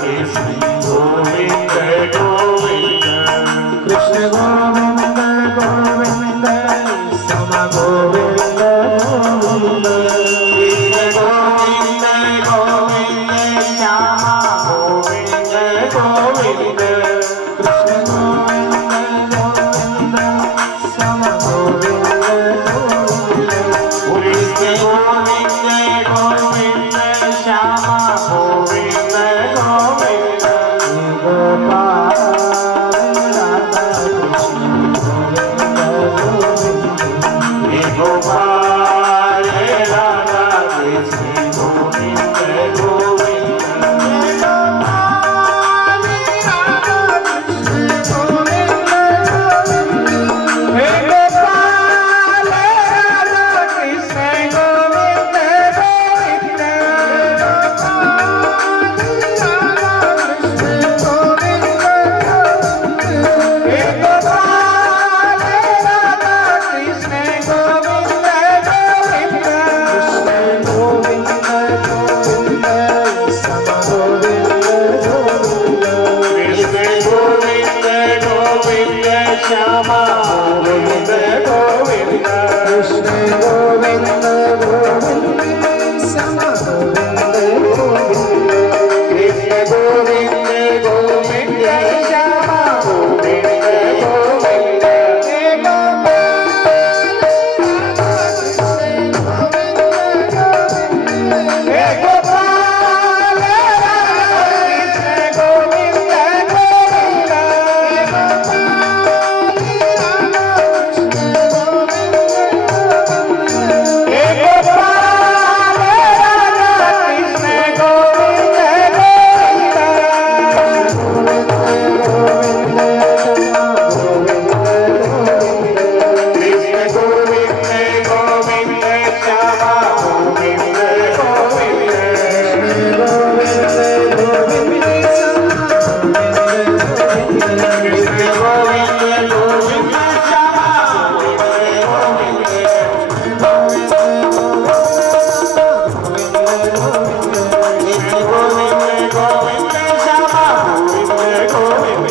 कृष्ण गोविंद गोविंद कृष्ण गोविंद गोविंद सम गोविंद गोविंद कृष्ण गोविंद गोविंद श्यामा गोविंद गोविंद कृष्ण गोविंद गोविंद सम गोविंद गोविंद कृष्ण गोविंद गोविंद श्यामा गोविंद गोविंद गोपाल राधा कृष्ण गोविंद गोविंद गोपाल राधा कृष्ण गोविंद गोविंद श्यामा गोविंद गोविंद कृष्ण गोविंद गोविंद सम गोविंद गोविंद कृष्ण गोविंद गोविंद श्यामा गोविंद गोविंद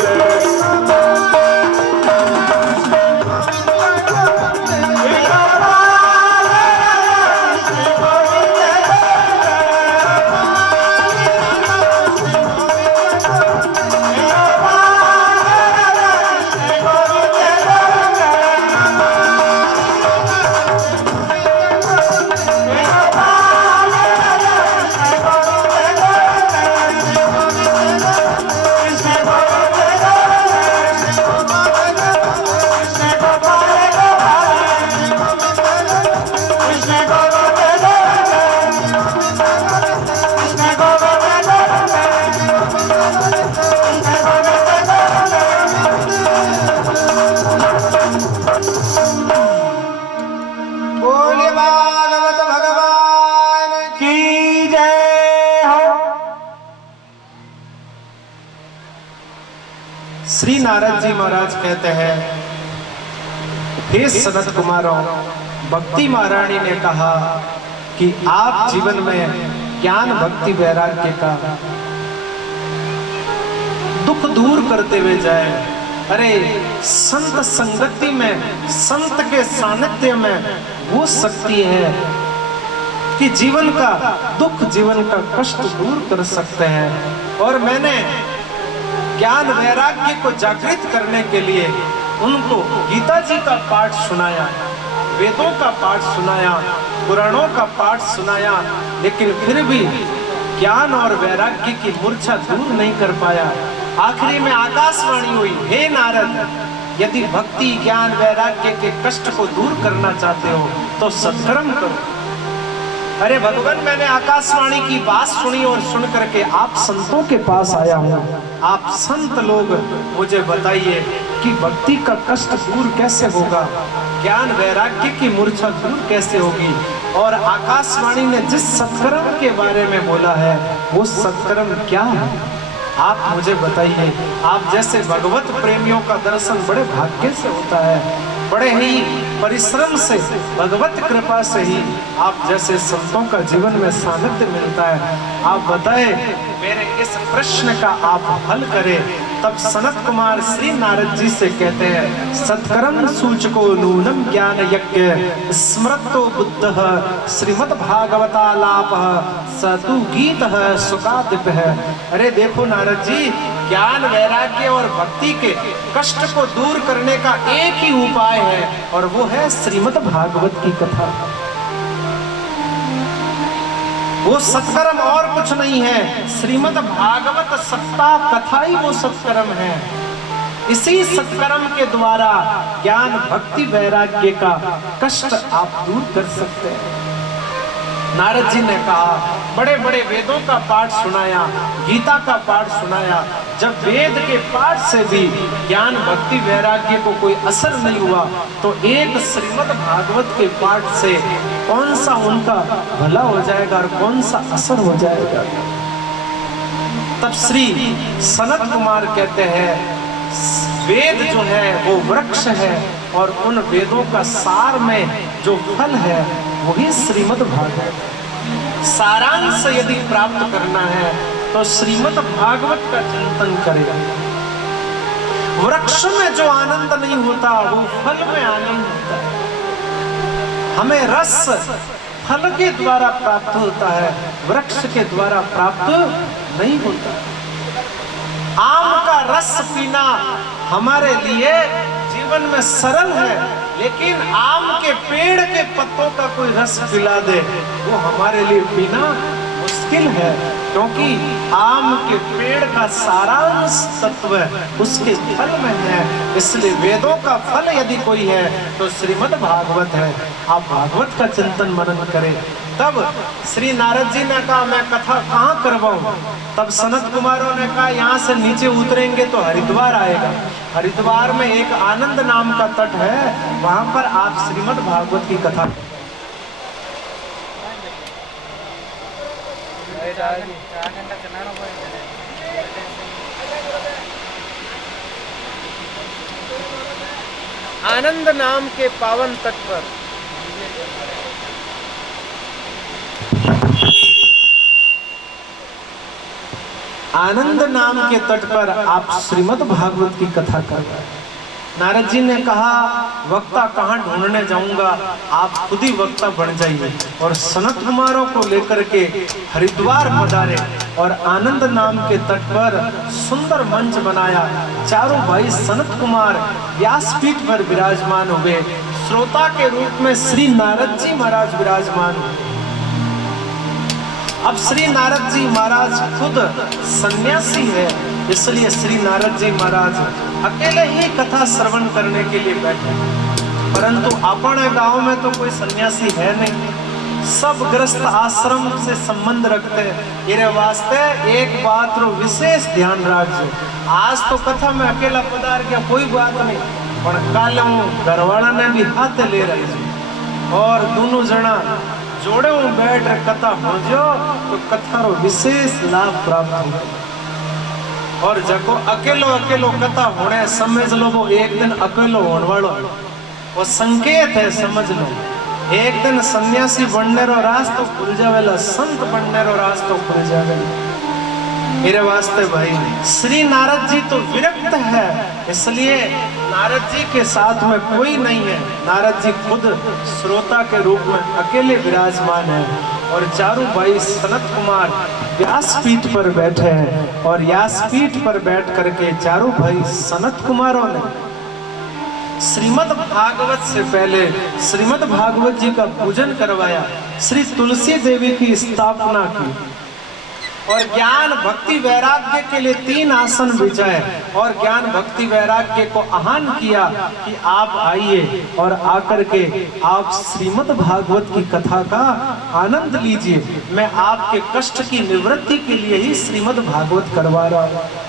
श्री नारद जी महाराज कहते हैं, हे सनत कुमारों, भक्ति महारानी ने कहा कि आप जीवन में ज्ञान भक्ति वैराग्य का दुख दूर करते हुए जाए। अरे संत संगति में, संत के सानिध्य में वो शक्ति है कि जीवन का दुख, जीवन का कष्ट दूर कर सकते हैं। और मैंने ज्ञान वैराग्य को जागृत करने के लिए उनको गीता जी का पाठ सुनाया, वेदों का पाठ सुनाया, पुराणों का पाठ सुनाया, लेकिन फिर भी ज्ञान और वैराग्य की मूर्छा दूर नहीं कर पाया। आखिरी में आकाशवाणी हुई, हे नारद, यदि भक्ति ज्ञान वैराग्य के कष्ट को दूर करना चाहते हो तो सत्कर्म करो। अरे भगवान, मैंने आकाशवाणी की बात सुनी और सुन करके आप संतों के पास आया हूँ। आप संत लोग मुझे बताइए कि भक्ति का कष्ट दूर कैसे होगा, ज्ञान वैराग्य की मूर्छा दूर कैसे होगी। और आकाशवाणी ने जिस सत्कर्म के बारे में बोला है वो सत्कर्म क्या है, आप मुझे बताइए। आप जैसे भगवत प्रेमियों का दर्शन बड़े भाग्य से होता है, बड़े ही परिश्रम से, भगवत कृपा से ही आप जैसे संतों का जीवन में सानिध्य मिलता है। आप बताएं मेरे इस प्रश्न का आप हल करें। तब सनत कुमार श्री नारद जी से कहते हैं, सत्कर्म सूचको नूनम ज्ञान यज्ञ स्मृतो बुद्ध श्रीमद् भागवतालाप सतु गीत सुखादिप है। अरे देखो नारद जी, ज्ञान वैराग्य और भक्ति के कष्ट को दूर करने का एक ही उपाय है और वो है श्रीमद् भागवत की कथा। वो सत्कर्म और कुछ नहीं है, श्रीमद् भागवत सत्ता कथा ही वो सत्कर्म है। इसी सत्कर्म के द्वारा ज्ञान भक्ति वैराग्य का कष्ट आप दूर कर सकते हैं। नारद जी ने कहा, बड़े बड़े वेदों का पाठ सुनाया, गीता का पाठ सुनाया, जब वेद के पाठ से भी ज्ञान भक्ति वैराग्य को कोई असर नहीं हुआ तो एक श्रीमद् भागवत के पाठ से कौन सा उनका भला हो जाएगा और कौन सा असर हो जाएगा। तब श्री सनत कुमार कहते हैं, वेद जो है वो वृक्ष है और उन वेदों का सार में जो फल है वही श्रीमद् भागवत। सारांश यदि प्राप्त करना है तो श्रीमद् भागवत का चिंतन करें। वृक्ष में जो आनंद नहीं होता वो फल में आनंद होता है। हमें रस फल के द्वारा प्राप्त होता है, वृक्ष के द्वारा प्राप्त नहीं होता। आम का रस पीना हमारे लिए जीवन में सरल है, लेकिन आम के पेड़ के पत्तों का कोई रस पिला दे वो हमारे लिए पीना मुश्किल है, क्योंकि आम के पेड़ का सारांश तत्व उसके फल में है। इसलिए वेदों का फल यदि कोई है तो श्रीमद् भागवत है। आप भागवत का चिंतन मनन करें। तब श्री नारद जी ने कहा, मैं कथा कहाँ करवाऊं? तब सनत कुमारों ने कहा, यहाँ से नीचे उतरेंगे तो हरिद्वार आएगा। हरिद्वार में एक आनंद नाम का तट है, वहां पर आप श्रीमद् भागवत की कथा। आनंद नाम के पावन तट पर आनंद नाम के तट पर आप श्रीमद् भागवत की कथा कर रहे हैं। नारद जी ने कहा, वक्ता कहाँ ढूंढने जाऊंगा, आप खुद ही वक्ता बन जाइए। और सनत कुमारों को लेकर के हरिद्वार पधारे और आनंद नाम के तट पर सुंदर मंच बनाया। चारों भाई सनत कुमार व्यासपीठ पर विराजमान हुए। श्रोता के रूप में श्री नारद जी महाराज विराजमान हुए। अब श्री नारद जी महाराज खुद सन्यासी है, इसलिए श्री नारद जी महाराज अकेले ही कथा श्रवण करने के लिए बैठे। परंतु अपने गांव में तो कोई सन्यासी है नहीं, सब गृहस्थ आश्रम से संबंध रखते हैं। ये वास्ते एक बात रो विशेष ध्यान रखो, आज तो कथा में अकेला पधार गया कोई बात नहीं, पर कल हूँ घरवाला ने भी हाथ ले रही और दोनों जना जोड़े हूँ बैठ कथा हो जो तो कथा रो विशेष लाभ प्राप्त हो। और जको अकेलो अकेलो कथा होने समझ लो वो एक दिन अकेलो होने वालो वो संकेत है, समझ लो। एक दिन सन्यासी बनने रो रास्तो खुल जावेला, संत बनने रो रास्तो खुल जावेला। मेरे वास्ते भाई श्री नारद जी तो विरक्त है, इसलिए नारद जी के साथ में कोई नहीं है। नारद जी खुद श्रोता के रूप में अकेले विराजमान है और चारों भाई सनत कुमार व्यासपीठ पर बैठे हैं। और व्यासपीठ पर बैठ करके चारों भाई सनत कुमारों ने श्रीमद् भागवत से पहले श्रीमद् भागवत जी का पूजन करवाया, श्री तुलसी देवी की स्थापना की और ज्ञान भक्ति वैराग्य के लिए 3 आसन बिछाए और ज्ञान भक्ति वैराग्य को आह्वान किया कि आप आइए और आकर के आप श्रीमद् भागवत की कथा का आनंद लीजिए। मैं आपके कष्ट की निवृत्ति के लिए ही श्रीमद् भागवत करवा रहा हूँ।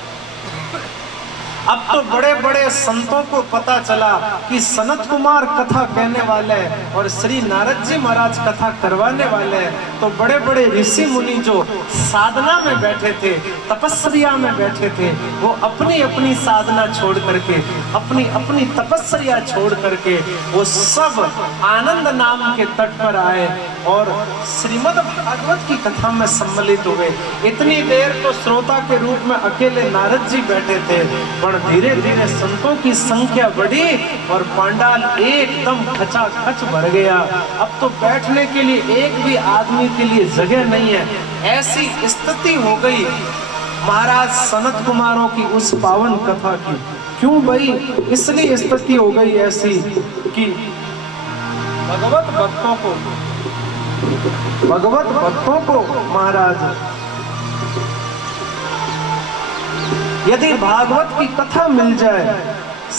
अब तो बड़े बड़े संतों को पता चला कि सनत कुमार कथा कहने वाले और श्री नारद जी महाराज कथा करवाने वाले हैं। तो बड़े बड़े ऋषि मुनि जो साधना में बैठे थे, तपस्या में बैठे थे, वो अपनी अपनी साधना छोड़ करके, अपनी अपनी तपस्या छोड़ करके वो सब आनंद नाम के तट पर आए और श्रीमद् भागवत की कथा में सम्मिलित हुए। इतनी देर तो श्रोता के रूप में अकेले नारद जी बैठे थे, पर धीरे धीरे संतों की संख्या बढ़ी और पंडाल एकदम खचाखच भर गया। अब तो बैठने के लिए एक भी आदमी के लिए जगह नहीं है, ऐसी स्थिति हो गई महाराज सनत कुमारों की उस पावन कथा की। क्यों भाई? इसलिए स्थिति हो गई ऐसी कि भगवत भक्तों को महाराज यदि भागवत की कथा मिल जाए,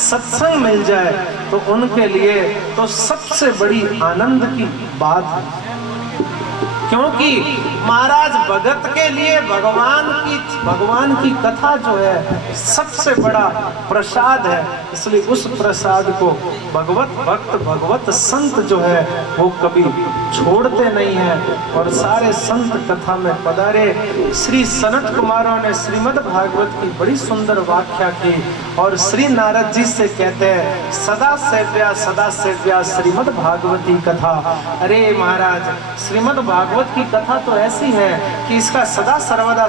सत्संग मिल जाए, तो उनके लिए तो सबसे बड़ी आनंद की बात है। क्योंकि महाराज भगत के लिए भगवान की कथा जो है सबसे बड़ा प्रसाद है, इसलिए उस प्रसाद को भगवत भक्त भगवत संत जो है वो कभी छोड़ते नहीं है। और सारे संत कथा में पधारे। श्री सनत कुमारों ने श्रीमद् भागवत की बड़ी सुंदर व्याख्या की और श्री नारद जी से कहते हैं सदा सेव्या श्रीमद् भागवती कथा। अरे महाराज, श्रीमद् भागवत की कथा तो ऐसी है कि इसका सदा सर्वदा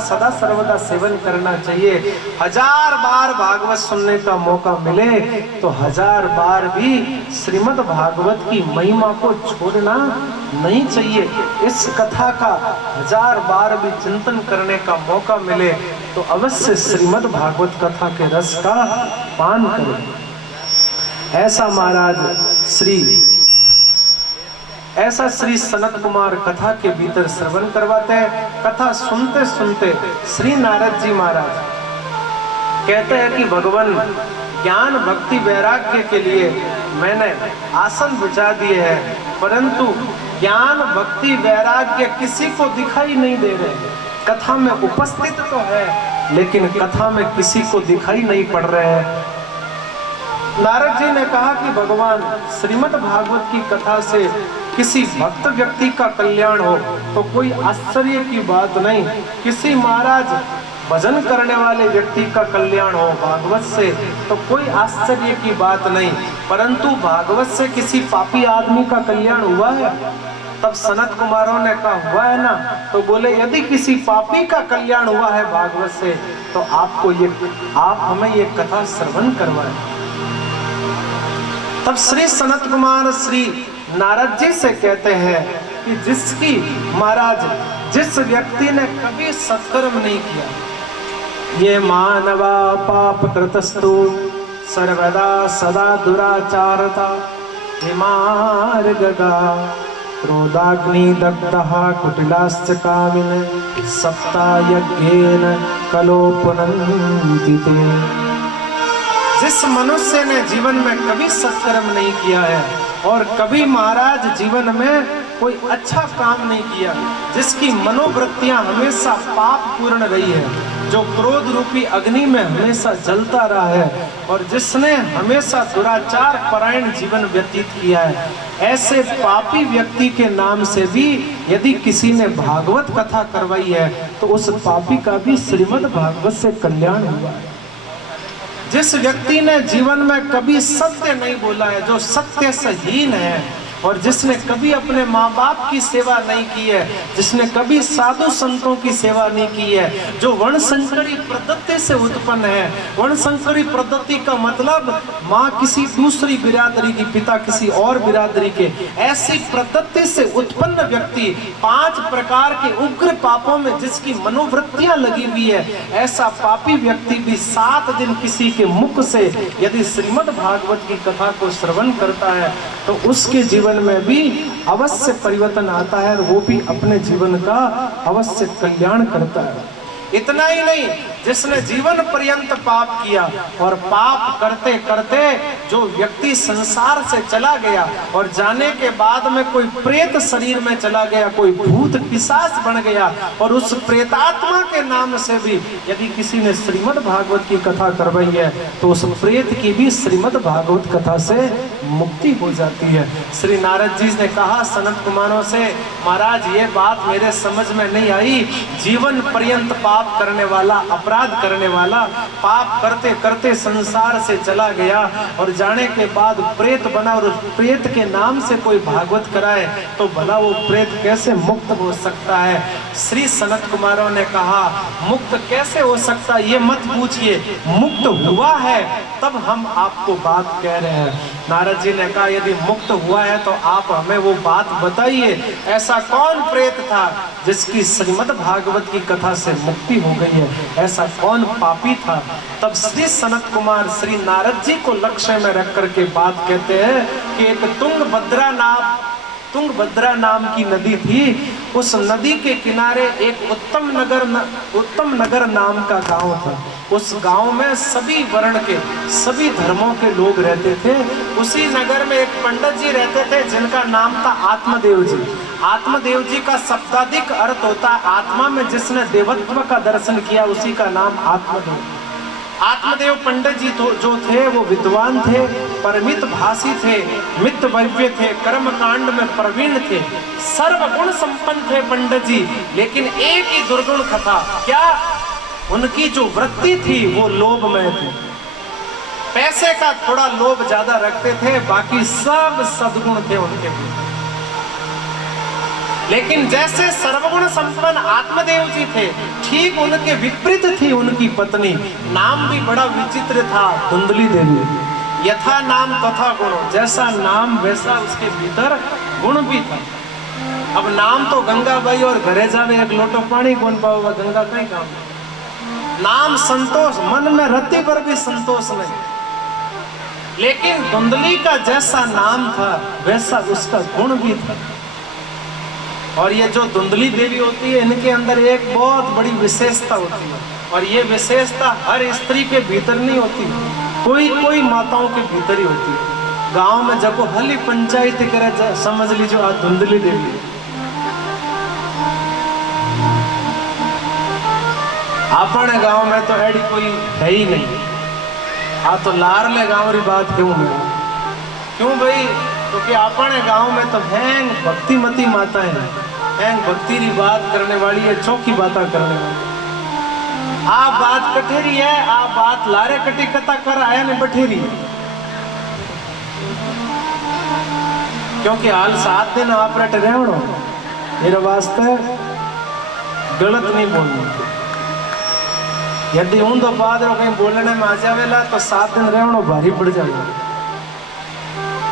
सेवन करना चाहिए। 1000 बार भागवत सुनने का मौका मिले तो 1000 बार भी श्रीमद् भागवत की महिमा को छोड़ना नहीं चाहिए। इस कथा का 1000 बार भी चिंतन करने का मौका मिले तो अवश्य श्रीमद् भागवत कथा के रस का पान करें। ऐसा महाराज श्री सनत कुमार कथा के भीतर श्रवण करवाते हैं। कथा सुनते सुनते श्री नारद जी महाराज कहते हैं कि भगवान ज्ञान भक्ति वैराग्य के लिए मैंने आसन बिछा दिए हैं, परंतु ज्ञान भक्ति वैराग्य किसी को दिखाई नहीं दे रहे। कथा में उपस्थित तो है लेकिन कथा में किसी को दिखाई नहीं पड़ रहे हैं। नारद जी ने कहा कि भगवान श्रीमद् भागवत की कथा से किसी भक्त व्यक्ति का कल्याण हो तो कोई आश्चर्य की बात नहीं। किसी महाराज भजन करने वाले व्यक्ति का कल्याण हो भागवत से तो कोई आश्चर्य की बात नहीं, परंतु भागवत से किसी पापी आदमी का कल्याण हुआ है? तब सनत कुमारों ने कहा हुआ है ना। तो बोले यदि किसी पापी का कल्याण हुआ है भागवत से तो आप हमें ये कथा श्रवण करवाएं। तब श्री सनत कुमार श्री नारद जी से कहते हैं कि जिस व्यक्ति ने कभी सत्कर्म नहीं किया, ये मानवा पाप कृतस्तु सर्वदा सदा दुराचारता हिमार्गगा क्रोधाग्नि दग्धः कुटिलाश्च कामिन सप्ता यज्ञेन कलोपनन्ति ते। जिस मनुष्य ने जीवन में कभी सत्कर्म नहीं किया है और कभी महाराज जीवन में कोई अच्छा काम नहीं किया, जिसकी मनोवृत्तियां हमेशा पाप पूर्ण रही है, जो क्रोध रूपी अग्नि में हमेशा जलता रहा है और जिसने हमेशा दुराचार परायण जीवन व्यतीत किया है, ऐसे पापी व्यक्ति के नाम से भी यदि किसी ने भागवत कथा करवाई है तो उस पापी का भी श्रीमद् भागवत से कल्याण हुआ है। जिस व्यक्ति ने जीवन में कभी सत्य नहीं बोला है, जो सत्य से हीन है और जिसने कभी अपने माँ बाप की सेवा नहीं की है, जिसने कभी साधु संतों की सेवा नहीं की है, जो वर्णशंकरी पद्धति से उत्पन्न है। वर्णशंकरी पद्धति का मतलब माँ किसी दूसरी बिरादरी की, पिता किसी और बिरादरी के, ऐसी पद्धति से उत्पन्न व्यक्ति 5 प्रकार के उग्र पापों में जिसकी मनोवृत्तियां लगी हुई है, ऐसा पापी व्यक्ति भी 7 दिन किसी के मुख से यदि श्रीमद् भागवत की कथा को श्रवण करता है तो उसके जीवन में भी अवश्य परिवर्तन आता है और वो भी अपने जीवन का अवश्य कल्याण करता है। इतना ही नहीं, जिसने जीवन पर्यंत पाप किया और पाप करते करते जो व्यक्ति संसार से चला गया और जाने के बाद में कोई प्रेत शरीर में चला गया, कोई भूत पिशाच बन गया और उस प्रेतात्मा के नाम से भी यदि किसी ने श्रीमद् भागवत की कथा करवाई है तो उस प्रेत की भी श्रीमद् भागवत कथा से मुक्ति हो जाती है। श्री नारद जी ने कहा सनत कुमारों से महाराज ये बात मेरे समझ में नहीं आई। जीवन पर्यंत पाप करने वाला, अपराध करने वाला, पाप करते करते संसार से चला गया और जाने के बाद प्रेत बना और उस प्रेत के नाम से कोई भागवत कराए तो भला वो प्रेत कैसे मुक्त हो सकता है? श्री सनत कुमारों ने कहा मुक्त कैसे हो सकता, ये मत पूछिए, मुक्त हुआ है तब हम आपको बात कह रहे हैं। नारद जी ने कहा यदि मुक्त हुआ है तो आप हमें वो बात बताइए, ऐसा कौन प्रेत था जिसकी श्रीमद् भागवत की कथा से मुक्ति हो गई है, ऐसा कौन पापी था? तब श्री सनत कुमार श्री नारद जी को लक्ष्य में रख करके बात कहते हैं कि एक तुंगभद्रा नाम की नदी थी, उस नदी के किनारे एक उत्तम नगर नाम का गांव था। उस गांव में सभी वर्ण के, सभी धर्मों के लोग रहते थे। उसी नगर में एक पंडित जी रहते थे जिनका नाम था आत्मदेव जी। आत्मदेव जी का शब्दाधिक अर्थ होता है आत्मा में जिसने देवत्व का दर्शन किया, उसी का नाम आत्मदेव। आत्मदेव पंडित जी जो थे वो विद्वान थे, परमित भाषी थे, मितव्यय थे, कर्म कांड में प्रवीण थे, सर्वगुण संपन्न थे पंडित जी। लेकिन एक ही दुर्गुण था, क्या? उनकी जो वृत्ति थी वो लोभमय थी, पैसे का थोड़ा लोभ ज्यादा रखते थे, बाकी सब सद्गुण थे उनके भी। लेकिन जैसे सर्वगुण संपन्न आत्मदेव जी थे, ठीक उनके विपरीत थी उनकी पत्नी। नाम भी बड़ा विचित्र था, धुंधली देवी। यथा नाम तथा गुण, जैसा नाम वैसा उसके भीतर गुण भी था। अब नाम तो गंगाबाई और घरे जावे एक लोटो पानी कौन पाओगा, गंगा कहीं काम। नाम संतोष, मन में रति पर भी संतोष नहीं। लेकिन धुंधली का जैसा नाम था वैसा उसका गुण भी था। और ये जो धुंधली देवी होती है, इनके अंदर एक बहुत बड़ी विशेषता होती है, और ये विशेषता हर स्त्री के भीतर नहीं होती, कोई कोई माताओं के भीतर ही होती है। गांव में जब हली पंचायत करे समझ लीजिए आज धुंधली देवी। अपने गांव में तो ऐडी कोई है ही नहीं। तो लारले गांव री बात क्यों भाई? क्योंकि अपने गांव में तो हैंग भक्तिमती माता है, हैंग भक्ति री बात करने वाली है, चौकी बातें करने वाली। आप बात कठेरी है, आप बात लारे कटी कथा कर आया ने बठेरी है। क्योंकि हाल 7 दिन ऑपरेट रहनो, मेरे वास्ते गलत नहीं बोलना। यदि हूं तो बाद रो कहीं बोलने में आ जावेला तो 7 दिन रहनो भारी पड़ जाएगा।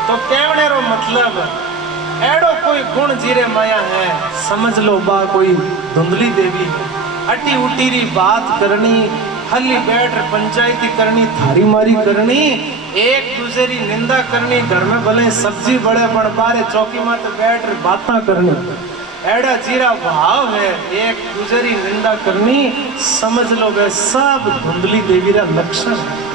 तो कहने रो मतलब एड़ो कोई गुण जीरे माया है, समझ लो बा कोई धुंधली देवी। अटी उटी री बात करनी, हली बैठ पंचायती करनी, थारी मारी करनी, एक दूसरे की निंदा करनी, घर में भले सब्जी बड़े बड़ बारे चौकी मत बैठ बातें करनी, एड़ा जीरा भाव है, एक दूसरे की निंदा करनी, समझ लो वे सब धुंधली देवी का लक्षण है।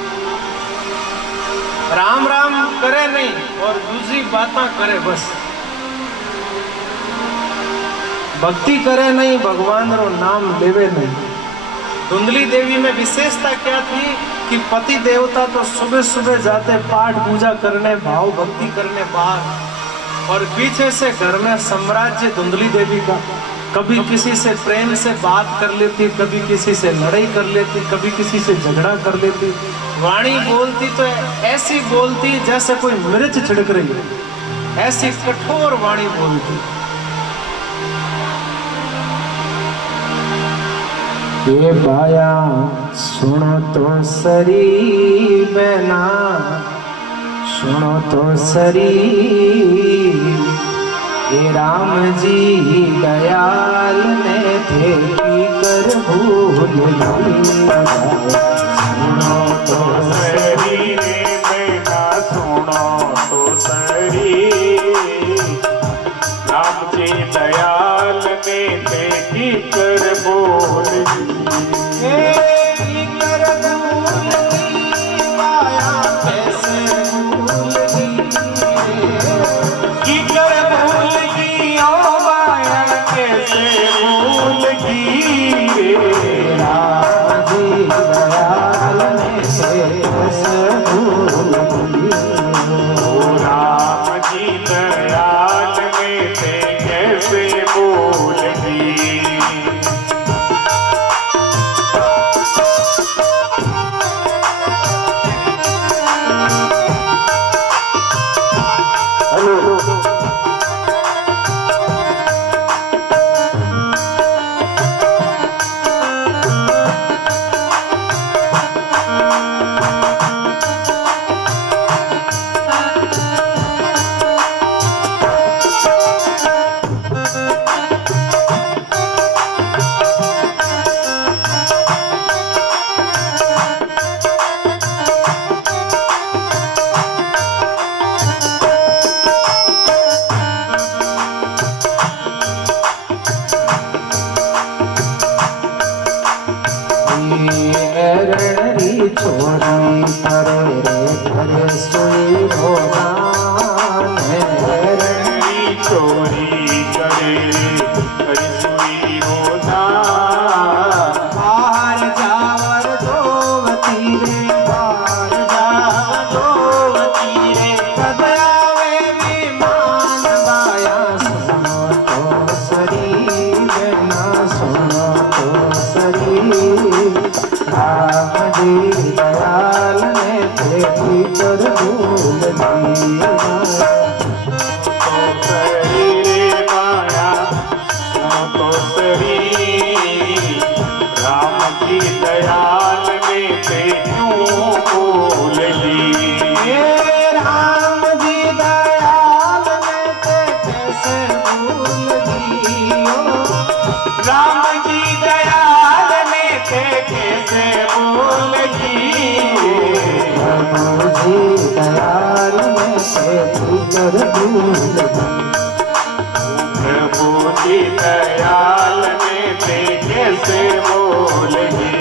राम राम करे नहीं और दूसरी बातें करे, बस भक्ति करे नहीं, भगवान रो नाम लेवे नहीं। धुंधली देवी में विशेषता क्या थी कि पति देवता तो सुबह सुबह जाते पाठ पूजा करने, भाव भक्ति करने बाहर, और पीछे से घर में साम्राज्य धुंधली देवी का। कभी किसी से प्रेम से बात कर लेती, कभी किसी से लड़ाई कर लेती, कभी किसी से झगड़ा कर लेती। वाणी बोलती तो ऐसी बोलती जैसे कोई मिर्च छिड़क रही है, ऐसी कठोर वाणी बोलती। ये बाया सुनो तो सरी बहना, सुनो तो सरी, ये राम जी दयाल ने थे पीकर भूल गई। सुनो तो सरी बहना, सुनो तो सरी, राम जी दयाल ने देखी कर बोल रणरी छोरी करे रे घर सोई भगवान रणरी चोरी करे घर सोई भगवान बाहर जावर दोवती रे बाहर जावर दोवती रे कद आवे विमान बाया सुनो तो शरीर ना सुनो तो शरीर राम जी दयाल ने देखी कर भूल दिया तो शरीर माया तो शरीर राम की दयाल में ते क्यों भूल ली राम जी दयाल ने ते कैसे भूल दियो राम जी दयाल में ते कैसे भूल ली प्रभु जी दयाल ने ते कर भूल प्रभु जी दयाल में ते कैसे भूल ली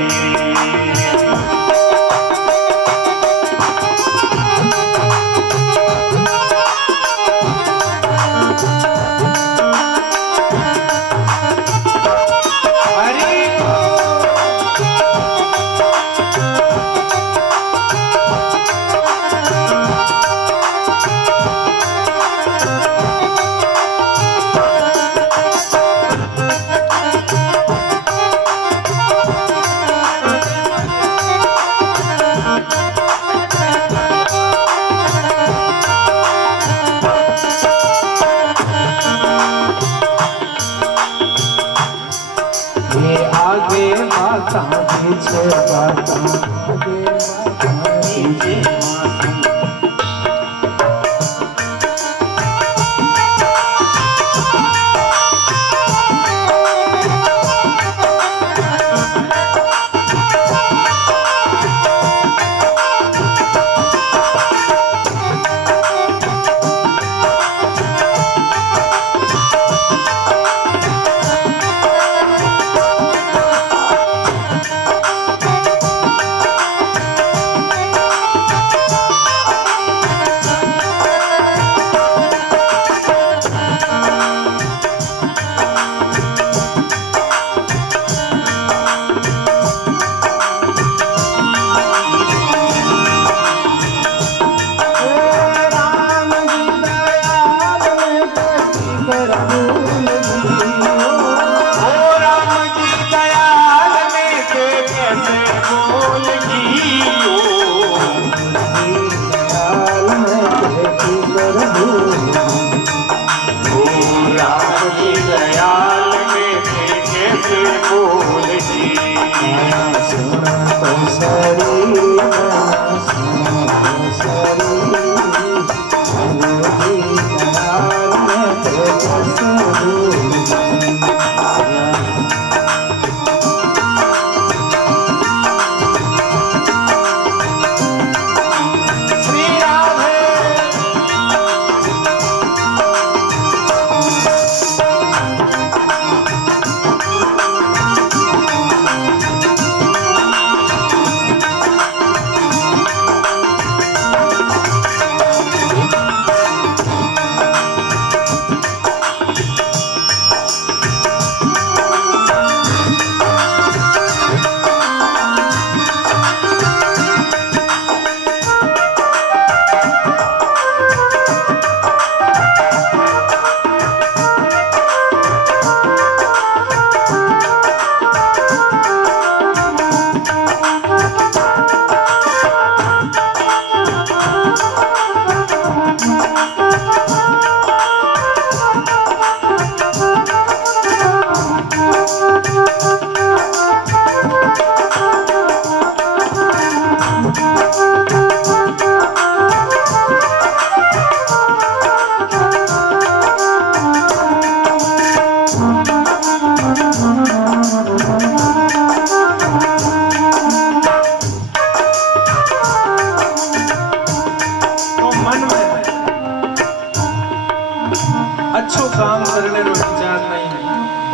ये आगे बाता पीछे बाता आगे बाता पीछे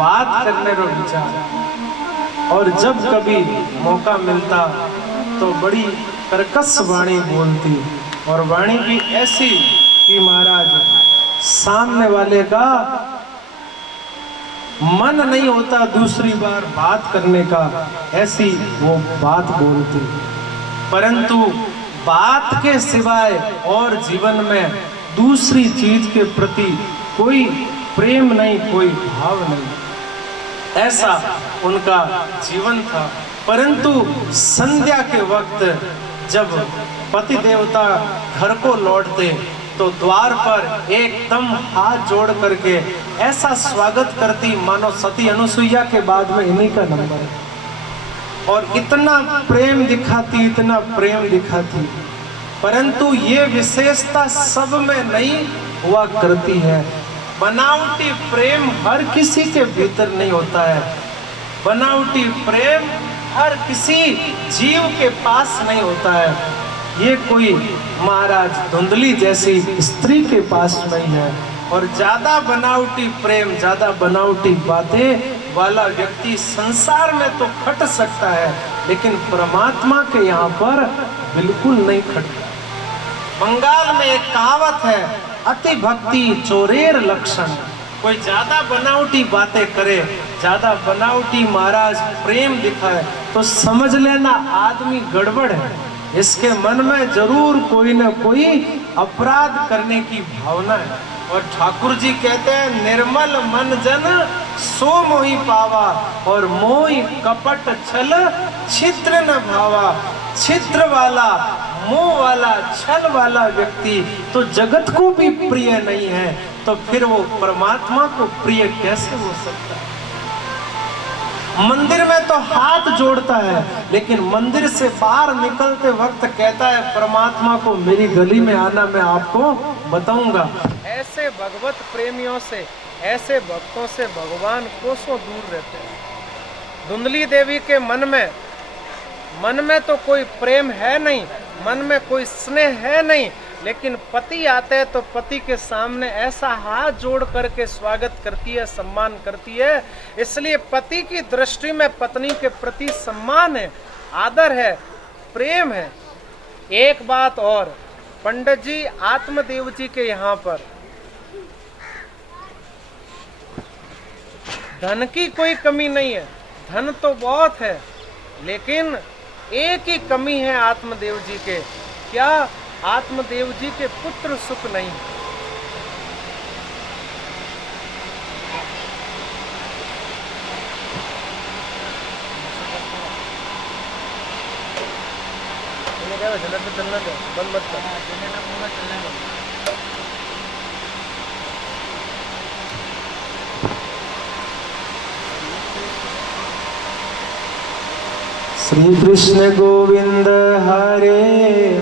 बात करने रो विचार। और जब कभी मौका मिलता तो बड़ी कर्कश वाणी बोलती, और वाणी भी ऐसी कि महाराज सामने वाले का मन नहीं होता दूसरी बार बात करने का, ऐसी वो बात बोलती। परंतु बात के सिवाय और जीवन में दूसरी चीज के प्रति कोई प्रेम नहीं, कोई भाव नहीं, ऐसा उनका जीवन था। परंतु संध्या के वक्त जब पति देवता घर को लौटते तो द्वार पर एकदम हाथ जोड़ करके ऐसा स्वागत करती मानो सती अनुसुईया के बाद में इन्हीं का नंबर है, और इतना प्रेम दिखाती, इतना प्रेम दिखाती। परंतु ये विशेषता सब में नहीं हुआ करती है। बनावटी प्रेम हर किसी के भीतर नहीं होता है, बनावटी प्रेम हर किसी जीव के पास नहीं होता है। ये कोई महाराज धुंधली जैसी स्त्री के पास नहीं है। और ज्यादा बनावटी प्रेम, ज्यादा बनावटी बातें वाला व्यक्ति संसार में तो खट सकता है, लेकिन परमात्मा के यहाँ पर बिल्कुल नहीं खटता। बंगाल में एक कहावत है, अति भक्ति चोरेर लक्षण। कोई ज्यादा बनावटी बातें करे, ज्यादा बनावटी महाराज प्रेम दिखाए, तो समझ लेना आदमी गड़बड़ है, इसके मन में जरूर कोई न कोई अपराध करने की भावना है। और ठाकुर जी कहते हैं, निर्मल मन जन सो मोहि पावा, और मोहि कपट छल छिद्र न भावा। छिद्र वाला, मोह वाला, छल वाला व्यक्ति तो जगत को भी प्रिय नहीं है, तो फिर वो परमात्मा को प्रिय कैसे हो सकता है। मंदिर में तो हाथ जोड़ता है, लेकिन मंदिर से बाहर निकलते वक्त कहता है परमात्मा को मेरी गली में आना, मैं आपको बताऊंगा। ऐसे भगवत प्रेमियों से, ऐसे भक्तों से भगवान कोसों दूर रहते हैं। धुंधली देवी के मन में तो कोई प्रेम है नहीं, मन में कोई स्नेह है नहीं, लेकिन पति आते हैं तो पति के सामने ऐसा हाथ जोड़ करके स्वागत करती है, सम्मान करती है। इसलिए पति की दृष्टि में पत्नी के प्रति सम्मान है, आदर है, प्रेम है। एक बात और, पंडित जी आत्मदेव जी के यहाँ पर धन की कोई कमी नहीं है, धन तो बहुत है, लेकिन एक ही कमी है आत्मदेव जी के। क्या? आत्मदेव जी के पुत्र सुख नहीं। चलना दो, बंद मत कर। श्री कृष्ण गोविंद हरे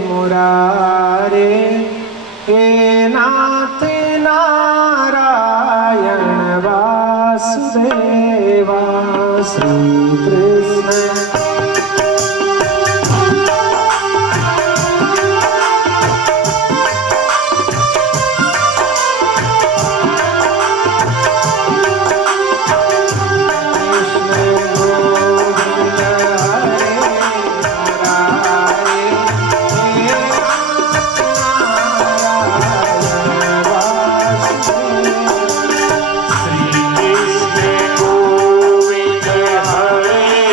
मुरारे, हे नाथ नारायण वासुदेवा। श्री कृष्ण श्री कृष्ण गोविंद हरे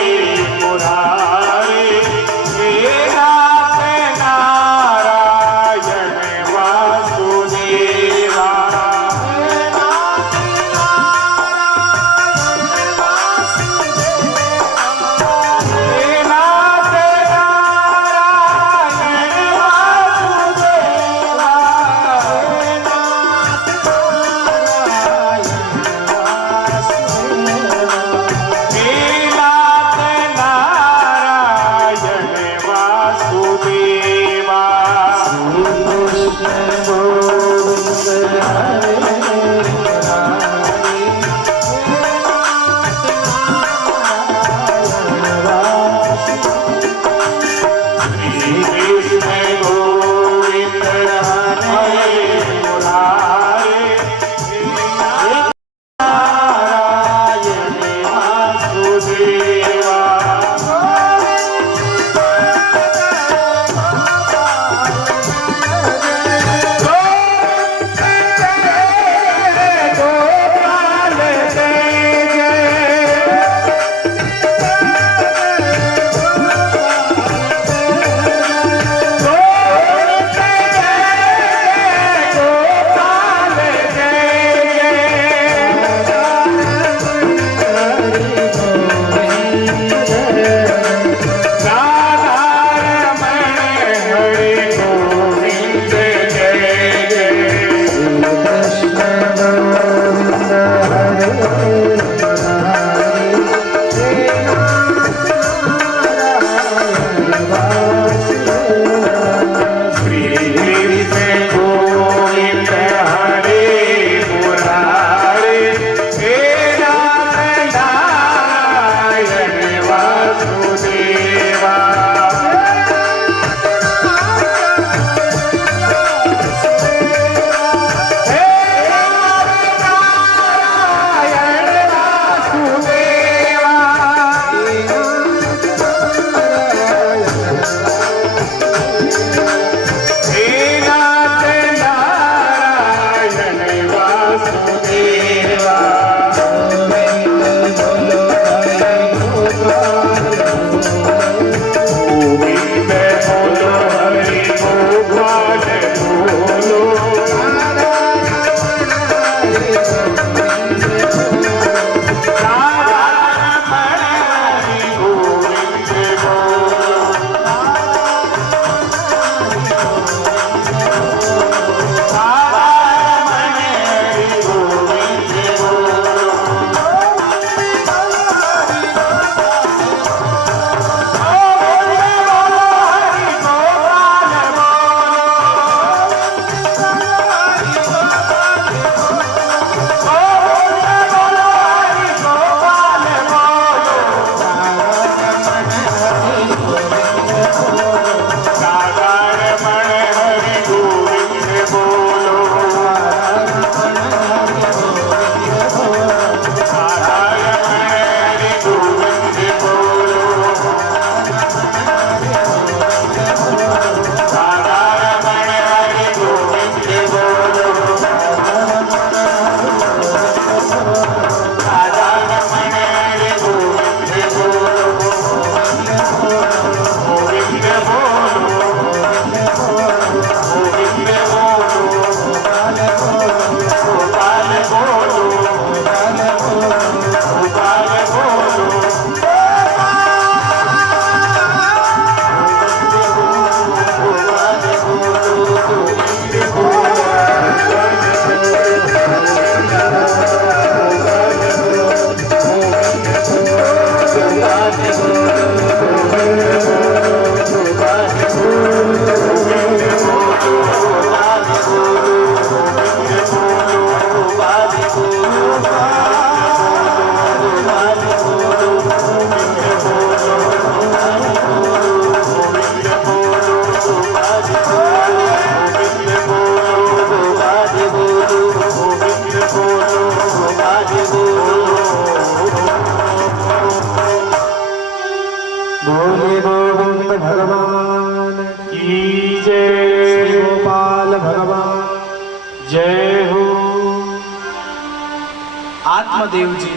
आत्मदेव जी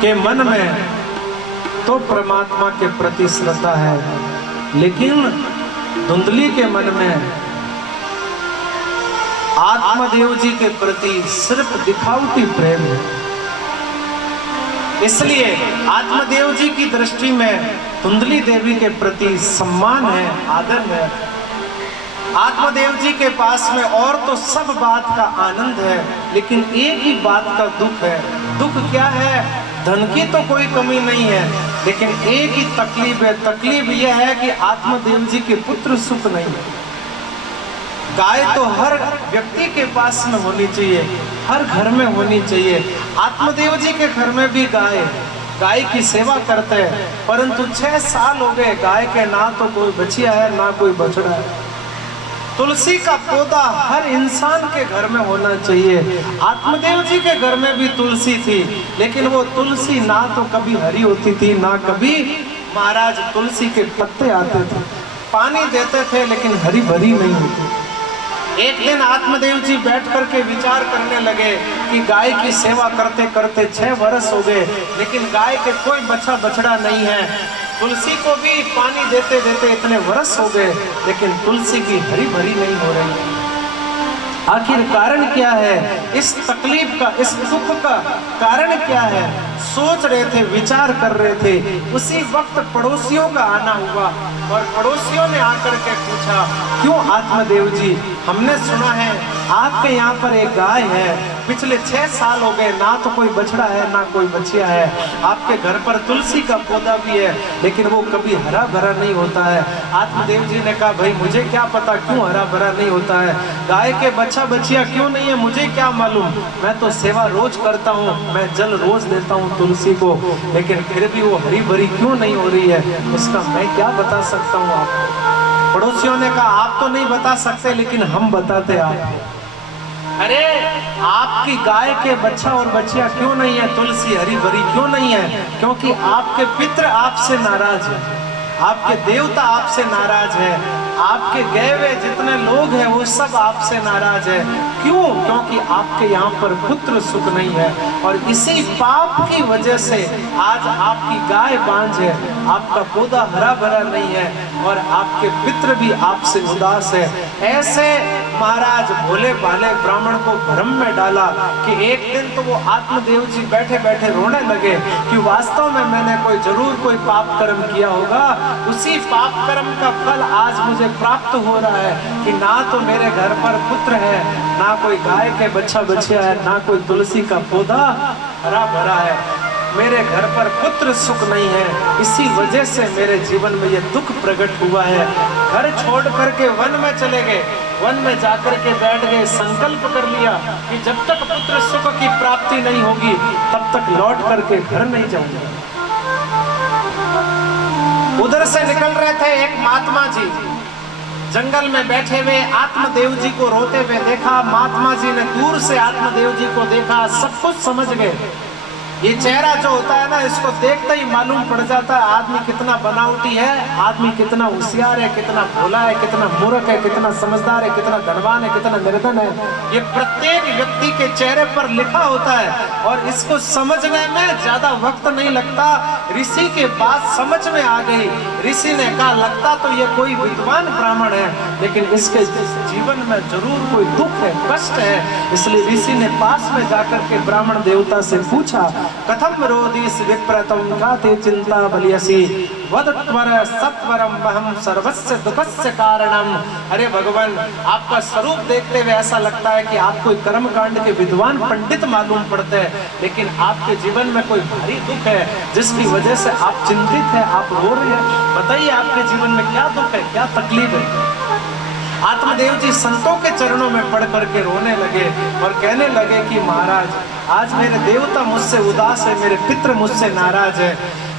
के मन में तो परमात्मा के प्रति श्रद्धा है, लेकिन धुंधली के मन में आत्मदेव जी के प्रति सिर्फ दिखावटी प्रेम है। इसलिए आत्मदेव जी की दृष्टि में धुंधली देवी के प्रति सम्मान है, आदर है। आत्मदेव जी के पास में और तो सब बात का आनंद है, लेकिन एक ही बात का दुख है। दुख क्या है? धन की तो कोई कमी नहीं है, लेकिन एक ही तकलीफ है। तकलीफ यह है कि आत्मदेव जी के पुत्र सुख नहीं है। गाय तो हर व्यक्ति के पास में होनी चाहिए, हर घर में होनी चाहिए। आत्मदेव जी के घर में भी गाय की सेवा करते हैं, परंतु 6 साल हो गए गाय के ना तो कोई बछिया है ना कोई बछड़ा है। तुलसी का पौधा हर इंसान के घर में होना चाहिए। आत्मदेव जी के घर में भी तुलसी थी, लेकिन वो तुलसी ना तो कभी हरी होती थी ना कभी महाराज तुलसी के पत्ते आते थे। पानी देते थे लेकिन हरी भरी नहीं होती। एक दिन आत्मदेव जी बैठ करके विचार करने लगे कि गाय की सेवा करते करते 6 वर्ष हो गए, लेकिन गाय के कोई बच्चा बछड़ा नहीं है। तुलसी को भी पानी देते देते इतने वर्ष हो गए, लेकिन तुलसी की हरी भरी नहीं हो रही। आखिर कारण क्या है? इस तकलीफ का, इस दुख का कारण क्या है? सोच रहे थे, विचार कर रहे थे। उसी वक्त पड़ोसियों का आना हुआ और पड़ोसियों ने आकर के पूछा, क्यों आत्मदेव जी, हमने सुना है आपके यहाँ पर एक गाय है, पिछले 6 साल हो गए ना तो कोई बछड़ा है ना कोई बछिया है। आपके घर पर तुलसी का पौधा भी है, लेकिन वो कभी हरा भरा नहीं होता है। आत्मदेव जी ने कहा, भाई मुझे क्या पता क्यों हरा भरा नहीं होता है, गाय के बच्चा बछिया क्यों नहीं है, मुझे क्या मालूम। मैं तो सेवा रोज करता हूँ, मैं जल रोज देता हूँ तुलसी को, लेकिन फिर भी वो हरी भरी क्यों नहीं हो रही है, उसका मैं क्या बता सकता हूँ आपको। पड़ोसियों ने कहा, आप तो नहीं बता सकते, लेकिन हम बताते आपको। अरे आपकी गाय के बच्चा और बच्चिया क्यों नहीं है, तुलसी हरी भरी क्यों नहीं है? क्योंकि आपके पितृ आपसे नाराज है, आपके देवता आपसे नाराज है, आपके गए हुए जितने लोग हैं वो सब आपसे नाराज है। क्यों? क्योंकि आपके यहाँ पर पुत्र सुख नहीं है, और इसी पाप की वजह से आज आपकी गाय बांझ है, आपका पौधा हरा भरा नहीं है, और आपके पितृ भी आपसे उदास है। ऐसे महाराज भोले भाले ब्राह्मण को भ्रम में डाला कि एक दिन तो वो आत्मदेव जी बैठे बैठे रोने लगे कि वास्तव में मैंने जरूर कोई पाप कर्म किया होगा, उसी पाप कर्म का फल आज मुझे प्राप्त हो रहा है कि ना तो मेरे घर पर पुत्र है, ना कोई गाय के बच्चा बच्चिया है, ना कोई तुलसी का पौधा हरा भरा है, मेरे घर पर पुत्र सुख नहीं है। इसी वजह से मेरे जीवन में ये दुख प्रकट हुआ है। घर छोड़ करके वन में चले गए, वन में जाकर के बैठ गए, संकल्प कर लिया कि जब तक पुत्र सुख की प्राप्ति नहीं होगी तब तक लौट करके घर नहीं जाऊंगा। उधर से निकल रहे थे, एक महात्मा जी जंगल में बैठे हुए आत्मदेव जी को रोते हुए देखा। महात्मा जी ने दूर से आत्मदेव जी को देखा, सब कुछ समझ गए। ये चेहरा जो होता है ना, इसको देखते ही मालूम पड़ जाता है आदमी कितना बनावटी है, आदमी कितना होशियार है, कितना भोला है, कितना मूर्ख है, कितना समझदार है, कितना धनवान है, कितना निर्धन है। ये प्रत्येक व्यक्ति के चेहरे पर लिखा होता है, और इसको समझने में ज्यादा वक्त नहीं लगता। ऋषि के बात समझ में आ गई। ऋषि ने कहा, लगता तो ये कोई विद्वान ब्राह्मण है, लेकिन इसके जीवन में जरूर कोई दुख है, कष्ट है। इसलिए ऋषि ने पास में जाकर के ब्राह्मण देवता से पूछा, कथम रोदिस विप्रतम काते चिंता बलियसी वदत्वर सत्वरम वहम सर्वस्य दुखस्य कारणम। अरे भगवान, आपका स्वरूप देखते हुए ऐसा लगता है कि आप कोई कर्म कांड के विद्वान पंडित मालूम पड़ते हैं, लेकिन आपके जीवन में कोई भारी दुख है जिसकी वजह से आप चिंतित हैं, आप रो रहे हैं। बताइए आपके जीवन में क्या दुख है, क्या तकलीफ है? आत्मदेव जी संतों के चरणों में पड़ करके रोने लगे और कहने लगे कि महाराज, आज मेरे देवता मुझसे उदास है, मेरे पितृ मुझसे नाराज है।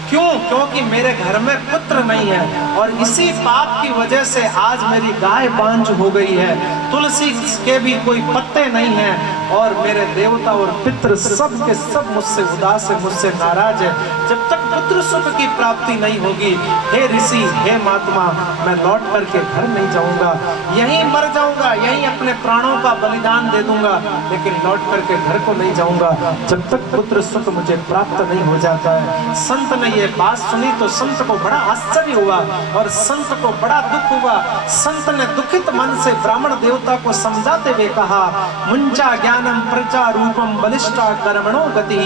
क्यों? क्योंकि मेरे घर में पुत्र नहीं है, और इसी पाप की वजह से आज मेरी गाय बांझ हो गई है, तुलसी के भी कोई पत्ते नहीं हैं, और मेरे देवता और पितृ सब के सब मुझसे उदास है, मुझसे नाराज है। जब तक पुत्र सुख की प्राप्ति नहीं होगी, हे ऋषि, हे महात्मा, मैं लौट करके घर नहीं जाऊंगा, यहीं मर जाऊंगा, यहीं अपने प्राणों का बलिदान दे दूंगा, लेकिन लौट करके घर को नहीं जाऊंगा जब तक पुत्र सुख मुझे प्राप्त नहीं हो जाता है। संत ने ये बात सुनी तो संत को बड़ा आश्चर्य हुआ और संत को बड़ा दुख हुआ। संत ने दुखित मन से ब्राह्मण देवता को समझाते हुए कहा, मुंचा ज्ञानम प्रजा रूपम बलिष्ठा कर्मणो गति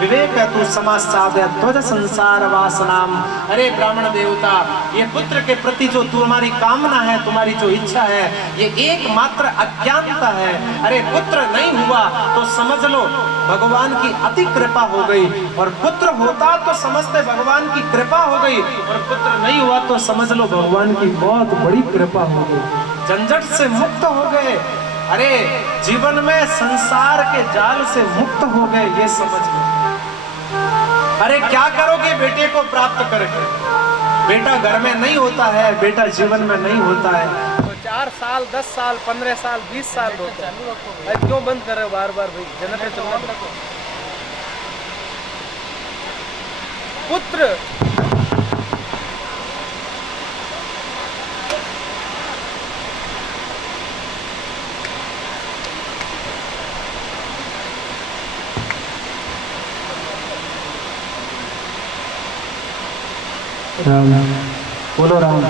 विवेक तु समासादय ध्वज संसार वासनाम। अरे ब्राह्मण देवता, ये पुत्र के प्रति जो तुम्हारी कामना है, तुम्हारी जो इच्छा है, ये एकमात्र अज्ञानता है। अरे पुत्र नहीं हुआ तो समझ लो भगवान की अति कृपा हो गई, और पुत्र होता तो समझते भगवान की कृपा हो गई, और पुत्र नहीं हुआ तो समझ लो भगवान की बहुत बड़ी कृपा हो गई। झंझट से मुक्त हो गए। अरे जीवन में संसार के जाल से मुक्त हो गए, ये समझ लो। अरे क्या करोगे बेटे को प्राप्त करके? बेटा घर में नहीं होता है, बेटा जीवन में नहीं होता है, तो 4 साल 10 साल 15 साल 20 साल होता है। क्यों बंद कर रहे हो बार बार भाई? जन्नत में चलना पुत्र राम बोलो राम।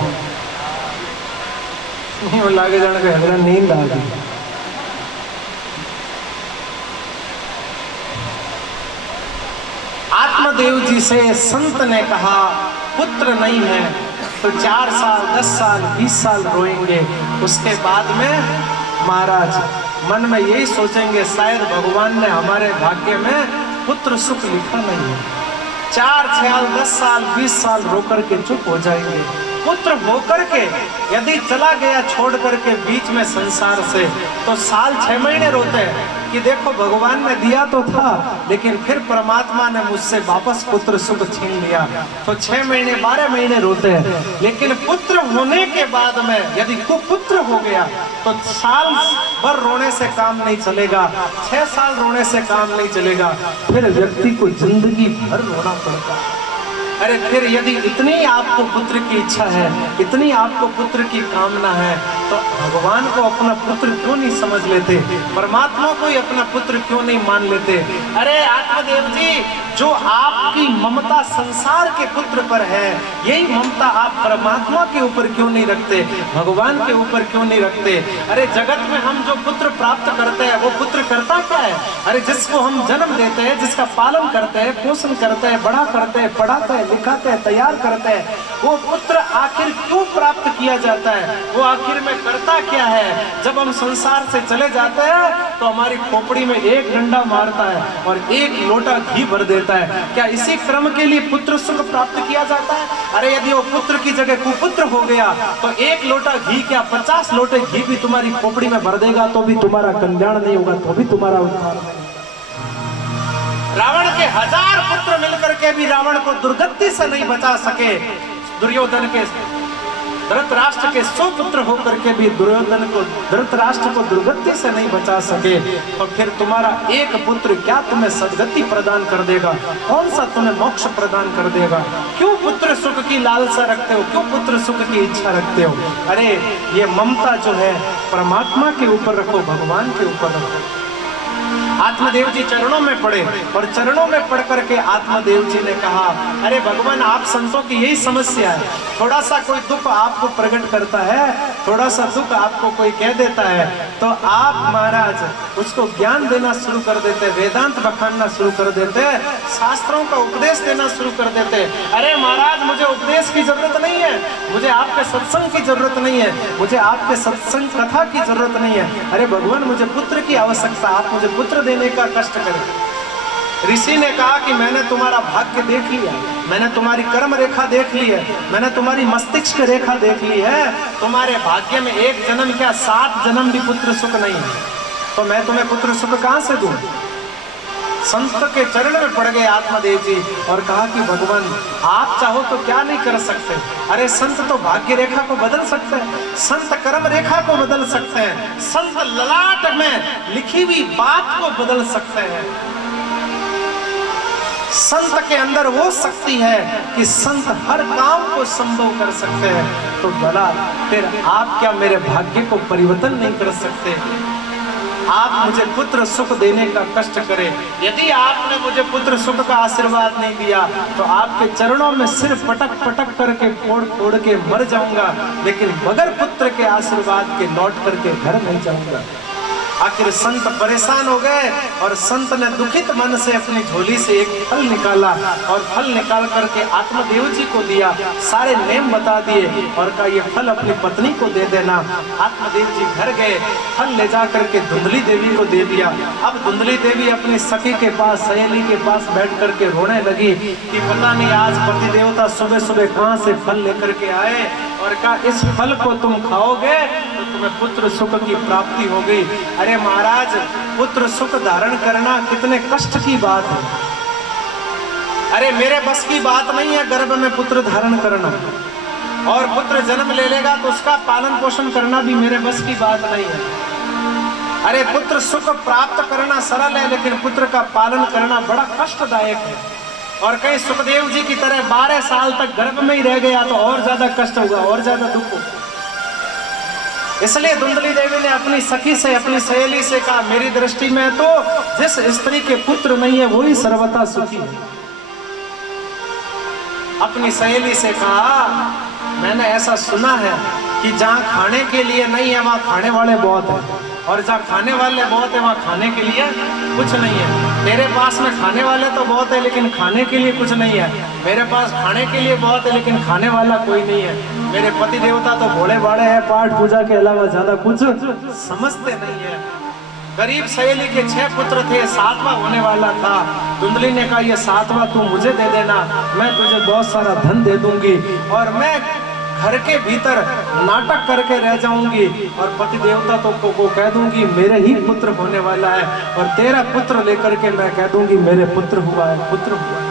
नहीं लागे जाने का अगला नींद आ गई। आत्मदेव जी से संत ने कहा, पुत्र नहीं है तो 4 साल 10 साल 20 साल रोएंगे, उसके बाद में महाराज मन में यही सोचेंगे शायद भगवान ने हमारे भाग्य में पुत्र सुख लिखा नहीं है। 4 साल 10 साल 20 साल रो करके चुप हो जाएंगे। पुत्र होकर के यदि चला गया छोड़ करके बीच में संसार से, तो साल 6 महीने रोते हैं कि देखो भगवान ने दिया तो था, लेकिन फिर परमात्मा ने मुझसे वापस पुत्र सुख छीन लिया, तो 6 महीने 12 महीने रोते हैं। लेकिन पुत्र होने के बाद में यदि कुपुत्र हो गया तो साल भर रोने से काम नहीं चलेगा, 6 साल रोने से काम नहीं चलेगा, फिर व्यक्ति को जिंदगी भर रोना पड़ता है। अरे फिर यदि इतनी आपको पुत्र की इच्छा है, इतनी आपको पुत्र की कामना है, तो भगवान को अपना पुत्र क्यों नहीं समझ लेते? परमात्मा को ही अपना पुत्र क्यों नहीं मान लेते? अरे आत्मदेव जी, जो आपकी ममता संसार के पुत्र पर है, यही ममता आप परमात्मा के ऊपर क्यों नहीं रखते? भगवान के ऊपर क्यों नहीं रखते? अरे जगत में हम जो पुत्र प्राप्त करते हैं, वो पुत्र करता क्या है? अरे जिसको हम जन्म देते हैं, जिसका पालन करते हैं, पोषण करते हैं, बड़ा करते हैं, पढ़ाते हैं, लिखाते हैं, तैयार करते हैं, वो पुत्र आखिर क्यों प्राप्त किया जाता है? वो आखिर में करता क्या है? जब हम संसार से चले जाते हैं तो हमारी खोपड़ी में एक डंडा मारता है और 1 लोटा घी भर देता है। क्या इसी क्रम के लिए पुत्र सुख प्राप्त किया जाता है? अरे यदि वो पुत्र की जगह कुपुत्र हो गया तो 1 लोटा घी क्या 50 लोटे घी भी तुम्हारी खोपड़ी में भर देगा तो भी तुम्हारा कल्याण नहीं होगा, तो भी तुम्हारा उद्धार नहीं। रावण के 1000 पुत्र मिलकर के भी रावण को दुर्गति से नहीं बचा सके। दुर्योधन के धृतराष्ट्र के 100 पुत्र होकर के भी धृतराष्ट्र को दुर्गति से नहीं बचा सके, तो फिर तुम्हारा 1 पुत्र क्या तुम्हें सद्गति प्रदान कर देगा? कौन सा तुम्हें मोक्ष प्रदान कर देगा? क्यों पुत्र सुख की लालसा रखते हो? क्यों पुत्र सुख की इच्छा रखते हो? अरे ये ममता जो है परमात्मा के ऊपर रखो, भगवान के ऊपर रखो। आत्मदेव जी चरणों में पड़े और चरणों में पढ़ करके आत्मदेव जी ने कहा, अरे भगवान, आप संतों की यही समस्या है, थोड़ा सा कोई दुख आपको प्रकट करता है, थोड़ा सा दुख आपको कोई कह देता है, तो आप महाराज उसको ज्ञान देना शुरू कर देते, वेदांत बखानना शुरू कर देते, शास्त्रों का उपदेश देना शुरू कर देते। अरे महाराज, मुझे उपदेश की जरूरत नहीं है, मुझे आपके सत्संग की जरूरत नहीं है, मुझे आपके सत्संग कथा की जरूरत नहीं है। अरे भगवान, मुझे पुत्र की आवश्यकता, आप मुझे पुत्र देने का कष्ट करें। ऋषि ने कहा कि मैंने तुम्हारा भाग्य देख लिया, मैंने तुम्हारी कर्म रेखा देख ली है, मैंने तुम्हारी मस्तिष्क रेखा देख ली है, तुम्हारे भाग्य में 1 जन्म क्या 7 जन्म भी पुत्र सुख नहीं है, तो मैं तुम्हें पुत्र सुख कहां से दूं? संत के चरण में पड़ गए आत्मदेव जी और कहा कि भगवान, आप चाहो तो क्या नहीं कर सकते? अरे संत तो भाग्य रेखा को बदल सकते हैं, संत कर्म रेखा को बदल सकते हैं, संत ललाट में लिखी हुई बात को बदल सकते हैं। संत के अंदर वो शक्ति है कि संत हर काम को संभव कर सकते हैं, तो भला फिर आप क्या मेरे भाग्य को परिवर्तन नहीं कर सकते? आप मुझे पुत्र सुख देने का कष्ट करें। यदि आपने मुझे पुत्र सुख का आशीर्वाद नहीं दिया तो आपके चरणों में सिर पटक पटक करके फोड़ फोड़ के मर जाऊंगा, लेकिन बगैर पुत्र के आशीर्वाद के लौट करके घर नहीं जाऊंगा। आखिर संत परेशान हो गए और संत ने दुखित मन से अपनी झोली से एक फल निकाला और फल निकाल करके आत्मदेव जी को दिया, सारे नेम बता दिए और कहा ये फल अपनी पत्नी को दे देना। आत्मदेव जी घर गए, फल ले जा करके धुंधली देवी को दे दिया। अब धुंधली देवी अपनी सखी के पास, सहेली के पास बैठ करके रोने लगी कि पता नहीं आज पति देवता सुबह सुबह कहाँ से फल लेकर के आए और कहा इस फल को तुम खाओगे तो तुम्हें पुत्र सुख की प्राप्ति हो गई। अरे महाराज, पुत्र सुख धारण करना कितने कष्ट की बात है। अरे मेरे बस की बात नहीं है गर्भ में पुत्र धारण करना, और पुत्र जन्म ले लेगा तो उसका पालन पोषण करना भी मेरे बस की बात नहीं है। अरे पुत्र सुख प्राप्त करना सरल है, लेकिन पुत्र का पालन करना बड़ा कष्टदायक है। और कहीं सुखदेव जी की तरह 12 साल तक गर्भ में ही रह गया तो और ज्यादा कष्ट होगा, और ज्यादा दुख होगा। इसलिए धुंधली देवी ने अपनी सखी से, अपनी सहेली से कहा मेरी दृष्टि में तो जिस स्त्री के पुत्र नहीं है वही सर्वथा सुखी है। अपनी सहेली से कहा मैंने ऐसा सुना है कि जहाँ खाने के लिए नहीं है वहाँ खाने वाले बहुत हैं, और जहाँ खाने वाले बहुत है वहाँ खाने के लिए कुछ नहीं है। तेरे पास में खाने वाले तो बहुत है लेकिन खाने के लिए कुछ नहीं है, मेरे पास खाने के लिए बहुत है लेकिन खाने वाला कोई नहीं है। मेरे पति देवता तो भोले भाले हैं, पाठ पूजा के अलावा ज्यादा कुछ समझते नहीं है। गरीब सहेली के 6 पुत्र थे, 7वां होने वाला था। धुंधली ने कहा ये 7वां तू मुझे दे देना, मैं तुझे बहुत सारा धन दे दूंगी और मैं घर के भीतर नाटक करके रह जाऊंगी और पति देवता तो को कह दूंगी मेरे ही पुत्र होने वाला है, और तेरा पुत्र लेकर के मैं कह दूंगी मेरे पुत्र हुआ है, पुत्र हुआ है।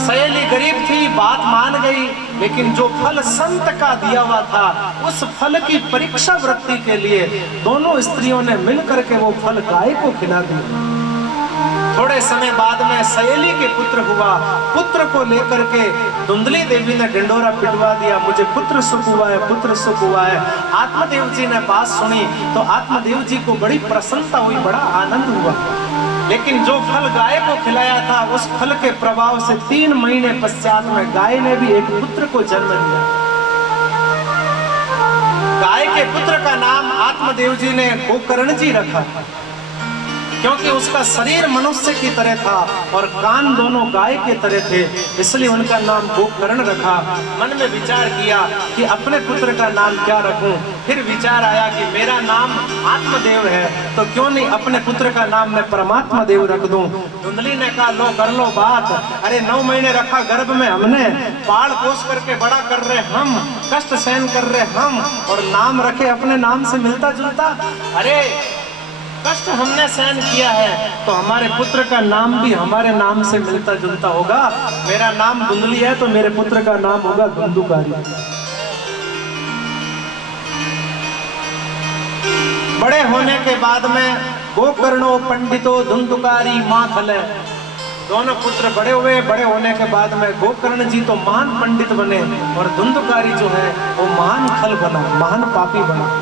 सहेली गरीब थी, बात मान गई, लेकिन जो फल संत का दिया हुआ था उस फल की परीक्षा वृत्ति के लिए दोनों स्त्रियों ने मिलकर के वो फल गाय को खिला दिया। थोड़े समय बाद में सहेली के पुत्र हुआ, पुत्र को लेकर के धुंधली देवी ने डंडोरा पिटवा दिया, मुझे पुत्र सुख हुआ है, पुत्र सुख हुआ है। आत्मदेव जी ने बात सुनी तो आत्मदेव जी को बड़ी प्रसन्नता हुई, बड़ा आनंद हुआ। लेकिन जो फल गाय को खिलाया था उस फल के प्रभाव से 3 महीने पश्चात में गाय ने भी एक पुत्र को जन्म दिया। गाय के पुत्र का नाम आत्मदेव जी ने गोकर्ण जी रखा, क्योंकि उसका शरीर मनुष्य की तरह था और कान दोनों गाय के तरह थे, इसलिए उनका नाम गोकर्ण रखा। मन में विचार किया कि अपने पुत्र का नाम क्या रखूं। फिर विचार आया कि मेरा नाम आत्मदेव है तो क्यों नहीं अपने पुत्र का नाम मैं परमात्मा देव रख दूं। धुंधली ने कहा लो कर लो बात। अरे 9 महीने रखा गर्भ में हमने, पाल पोस करके बड़ा कर रहे हम, कष्ट सहन कर रहे हम, और नाम रखे अपने नाम से मिलता जुलता। अरे कष्ट हमने सहन किया है तो हमारे पुत्र का नाम भी हमारे नाम से मिलता जुलता होगा। मेरा नाम धुंधली है तो मेरे पुत्र का नाम होगा धुंधुकारी। बड़े होने के बाद में गोकर्णो पंडितो धुंधुकारी मां खले, दोनों पुत्र बड़े हुए। बड़े होने के बाद में गोकर्ण जी तो महान पंडित बने और धुंधुकारी जो है वो महान खल बना, महान पापी बना।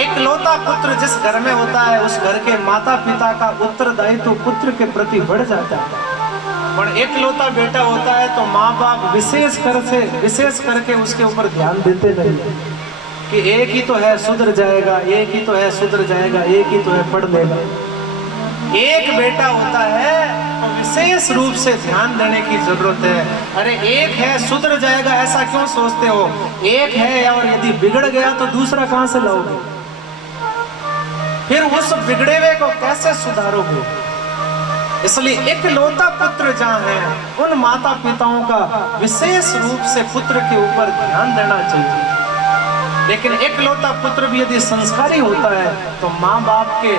एक लौता पुत्र जिस घर में होता है उस घर के माता पिता का उत्तरदायित्व तो पुत्र के प्रति बढ़ जाता है, और एक लौता बेटा होता है तो माँ बाप विशेष करके उसके ऊपर ध्यान देते नहीं कि एक ही तो है सुधर जाएगा, एक ही तो है सुधर जाएगा, एक ही तो है पढ़ लेगा। एक बेटा होता है तो विशेष रूप से ध्यान देने की जरूरत है। अरे एक है सुधर जाएगा ऐसा क्यों सोचते हो? एक है और यदि बिगड़ गया तो दूसरा कहां से लाओगे? फिर उस बिगड़े हुए को कैसे सुधारोगे? इसलिए एक लौता पुत्र जहाँ है उन माता पिताओं का विशेष रूप से पुत्र के ऊपर ध्यान देना चाहिए। लेकिन एक लौता पुत्र भी यदि संस्कारी होता है तो माँ बाप के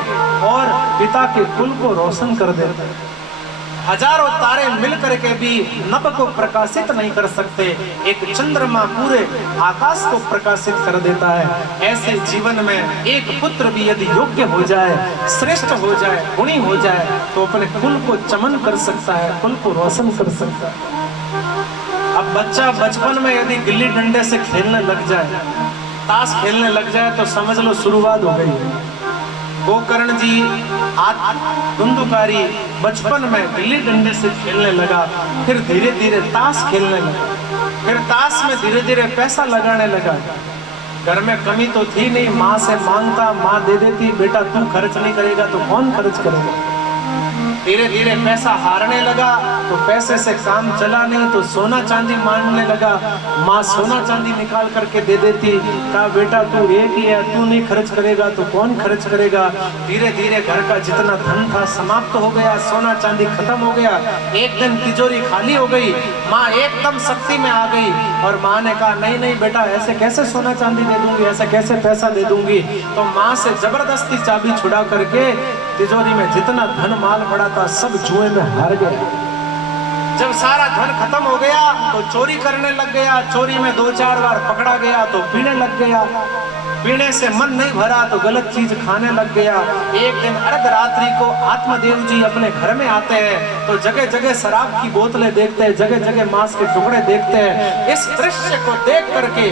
और पिता के कुल को रोशन कर देता है। हजारों तारे मिलकर के भी नभ को प्रकाशित नहीं कर सकते, एक चंद्रमा पूरे आकाश को प्रकाशित कर देता है। ऐसे जीवन में एक पुत्र भी यदि योग्य हो जाए, श्रेष्ठ हो जाए, गुणी हो जाए, तो अपने कुल को चमन कर सकता है, कुल को रोशन कर सकता है। अब बच्चा बचपन में यदि गिल्ली डंडे से खेलने लग जाए, ताश खेलने लग जाए, तो समझ लो शुरुआत हो गई। गोकर्ण जी धुंधुकारी बचपन में गिल्ली डंडे से खेलने लगा, फिर धीरे धीरे ताश खेलने लगा, फिर ताश में धीरे धीरे पैसा लगाने लगा। घर में कमी तो थी नहीं, माँ से मांगता, माँ दे देती, बेटा तू खर्च नहीं करेगा तो कौन खर्च करेगा। धीरे धीरे पैसा हारने लगा, तो पैसे से काम चला नहीं तो सोना चांदी मांगने लगा। माँ सोना चांदी निकाल करके दे देती, कहा बेटा तू एक ही है, तू नहीं खर्च करेगा तो कौन खर्च करेगा। धीरे धीरे घर का जितना धन था समाप्त हो गया, सोना चांदी खत्म हो गया। एक दिन तिजोरी खाली हो गई, माँ एकदम शक्ति में आ गई और माँ ने कहा नहीं नहीं बेटा, ऐसे कैसे सोना चांदी दे दूंगी, ऐसे कैसे पैसा दे दूंगी। तो माँ से जबरदस्ती चाबी छुड़ा करके तिजोरी में जितना धन माल पड़ा था सब जुए में हार गया। जब सारा धन खत्म हो गया तो चोरी करने लग गया, चोरी में 2-4 बार पकड़ा गया तो पीने लग गया, पीने से मन नहीं भरा तो गलत चीज खाने लग गया। एक दिन अर्धरात्रि को आत्मदेव जी अपने घर में आते हैं तो जगह जगह शराब की बोतलें देखते हैं, जगह जगह मांस के टुकड़े देखते हैं। इस दृश्य को देख करके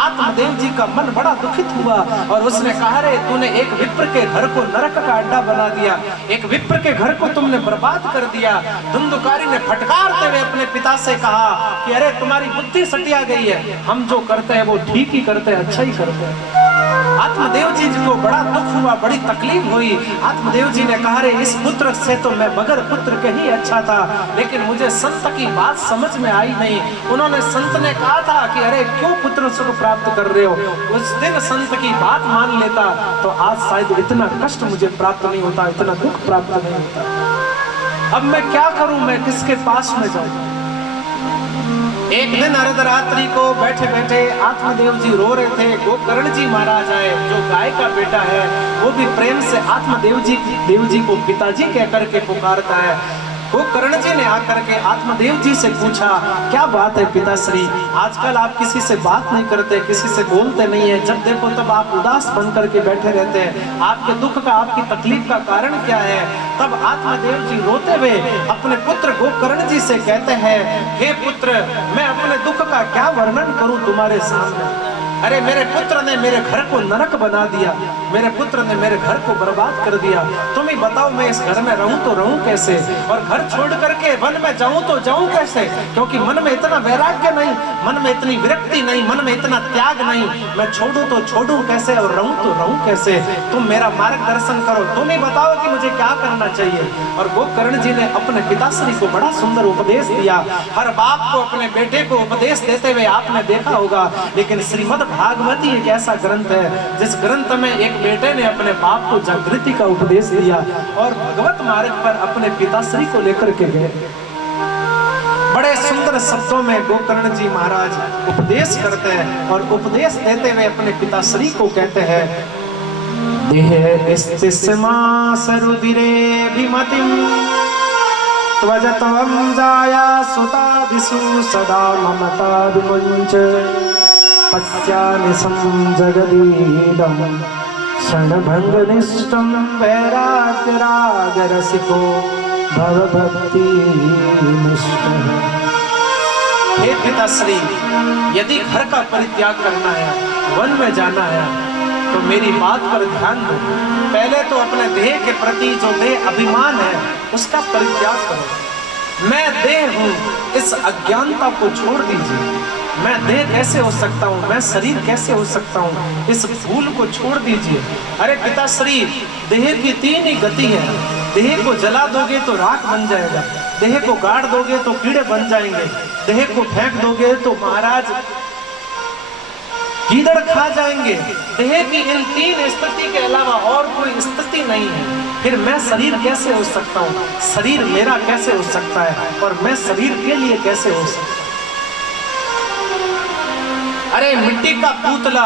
आत्मदेव जी का मन बड़ा दुखित हुआ और उसने कहा रे तूने एक विप्र के घर को नरक का अड्डा बना दिया, एक विप्र के घर को तुमने बर्बाद कर दिया। धुंधुकारी ने फटकारते हुए अपने पिता से कहा कि अरे तुम्हारी बुद्धि सटिया गई है, हम जो करते हैं वो ठीक ही करते हैं, अच्छा ही करते हैं। आत्मदेव जी को बड़ा दुख हुआ, बड़ी तकलीफ हुई। आत्मदेव जी ने कहा रे इस पुत्र से तो मैं बगैर पुत्र के ही अच्छा था, लेकिन मुझे संत की बात समझ में आई नहीं। उन्होंने संत ने कहा था कि अरे क्यों पुत्र सुख प्राप्त कर रहे हो, उस दिन संत की बात मान लेता तो आज शायद इतना कष्ट मुझे प्राप्त नहीं होता, इतना दुख प्राप्त नहीं होता। अब मैं क्या करूं, मैं किसके पास में जाऊं। एक दिन अर्धरात्रि को बैठे बैठे आत्मदेव जी रो रहे थे। गोकर्ण जी महाराज आए, जो गाय का बेटा है वो भी प्रेम से आत्मदेव जी को पिताजी कह करके पुकारता है। गोकर्ण जी ने आकर के आत्मदेव जी से पूछा क्या बात है पिताश्री, आजकल आप किसी से बात नहीं करते, किसी से बोलते नहीं है, जब देखो तब आप उदास बन करके बैठे रहते हैं, आपके दुख का, आपकी तकलीफ का कारण क्या है। तब आत्मदेव जी रोते हुए अपने पुत्र गोकर्ण जी से कहते हैं हे पुत्र, मैं अपने दुख का क्या वर्णन करूं तुम्हारे सामने। अरे मेरे पुत्र ने मेरे घर को नरक बना दिया, मेरे पुत्र ने मेरे घर को बर्बाद कर दिया। तुम ही बताओ मैं इस घर में रहूं तो रहूं कैसे, और घर छोड़ करके वन में जाऊं तो जाऊं कैसे, क्योंकि मन में इतना वैराग्य नहीं, मन में इतनी विरक्ति नहीं, मन में इतना त्याग नहीं। मैं छोड़ूं तो छोड़ूं कैसे और रहूं तो रहूं कैसे। तुम मेरा मार्गदर्शन करो, तुम ही बताओ कि मुझे क्या करना चाहिए। और गोकर्ण जी ने अपने पिताश्री को बड़ा सुंदर उपदेश दिया। हर बाप को अपने बेटे को उपदेश देते हुए आपने देखा होगा, लेकिन श्रीमद् भागवती एक ऐसा ग्रंथ है जिस ग्रंथ में एक बेटे ने अपने बाप को जागृति का उपदेश दिया और भगवत मार्ग पर अपने पिताश्री को लेकर के गए। बड़े सुंदर शब्दों में गोकर्ण जी महाराज उपदेश करते हैं और उपदेश देते हुए अपने पिताश्री को कहते हैं देह स्तिस्मा सरुदिरे भिमतिम त्वजत्वं जाया सुतादिषु सदा ममता विमुञ्च पश्यामि संजगदीदं क्षणभङ्गनिष्ठं वैराग्यरागरसिको भवभक्तिनिष्ठः। हे पिताश्री, यदि घर का परित्याग करना है, वन में जाना है, तो मेरी बात पर ध्यान दो। पहले तो अपने देह के प्रति जो देह अभिमान है उसका परित्याग करो। मैं देह हूँ, इस अज्ञानता को छोड़ दीजिए। मैं देह कैसे हो सकता हूँ, मैं शरीर कैसे हो सकता हूँ, इस भूल को छोड़ दीजिए। अरे पिताश्री, देह की 3 ही गति है। देह को जला दोगे तो राख बन जाएगा, देह को गाड़ दोगे तो कीड़े बन जाएंगे, देह को फेंक दोगे तो महाराज गीदड़ खा जाएंगे। देह की इन 3 स्थिति के अलावा और कोई स्थिति नहीं है। फिर मैं शरीर कैसे हो सकता हूँ, शरीर मेरा कैसे हो सकता है, और मैं शरीर के लिए कैसे हो सकता हूँ। अरे मिट्टी का पुतला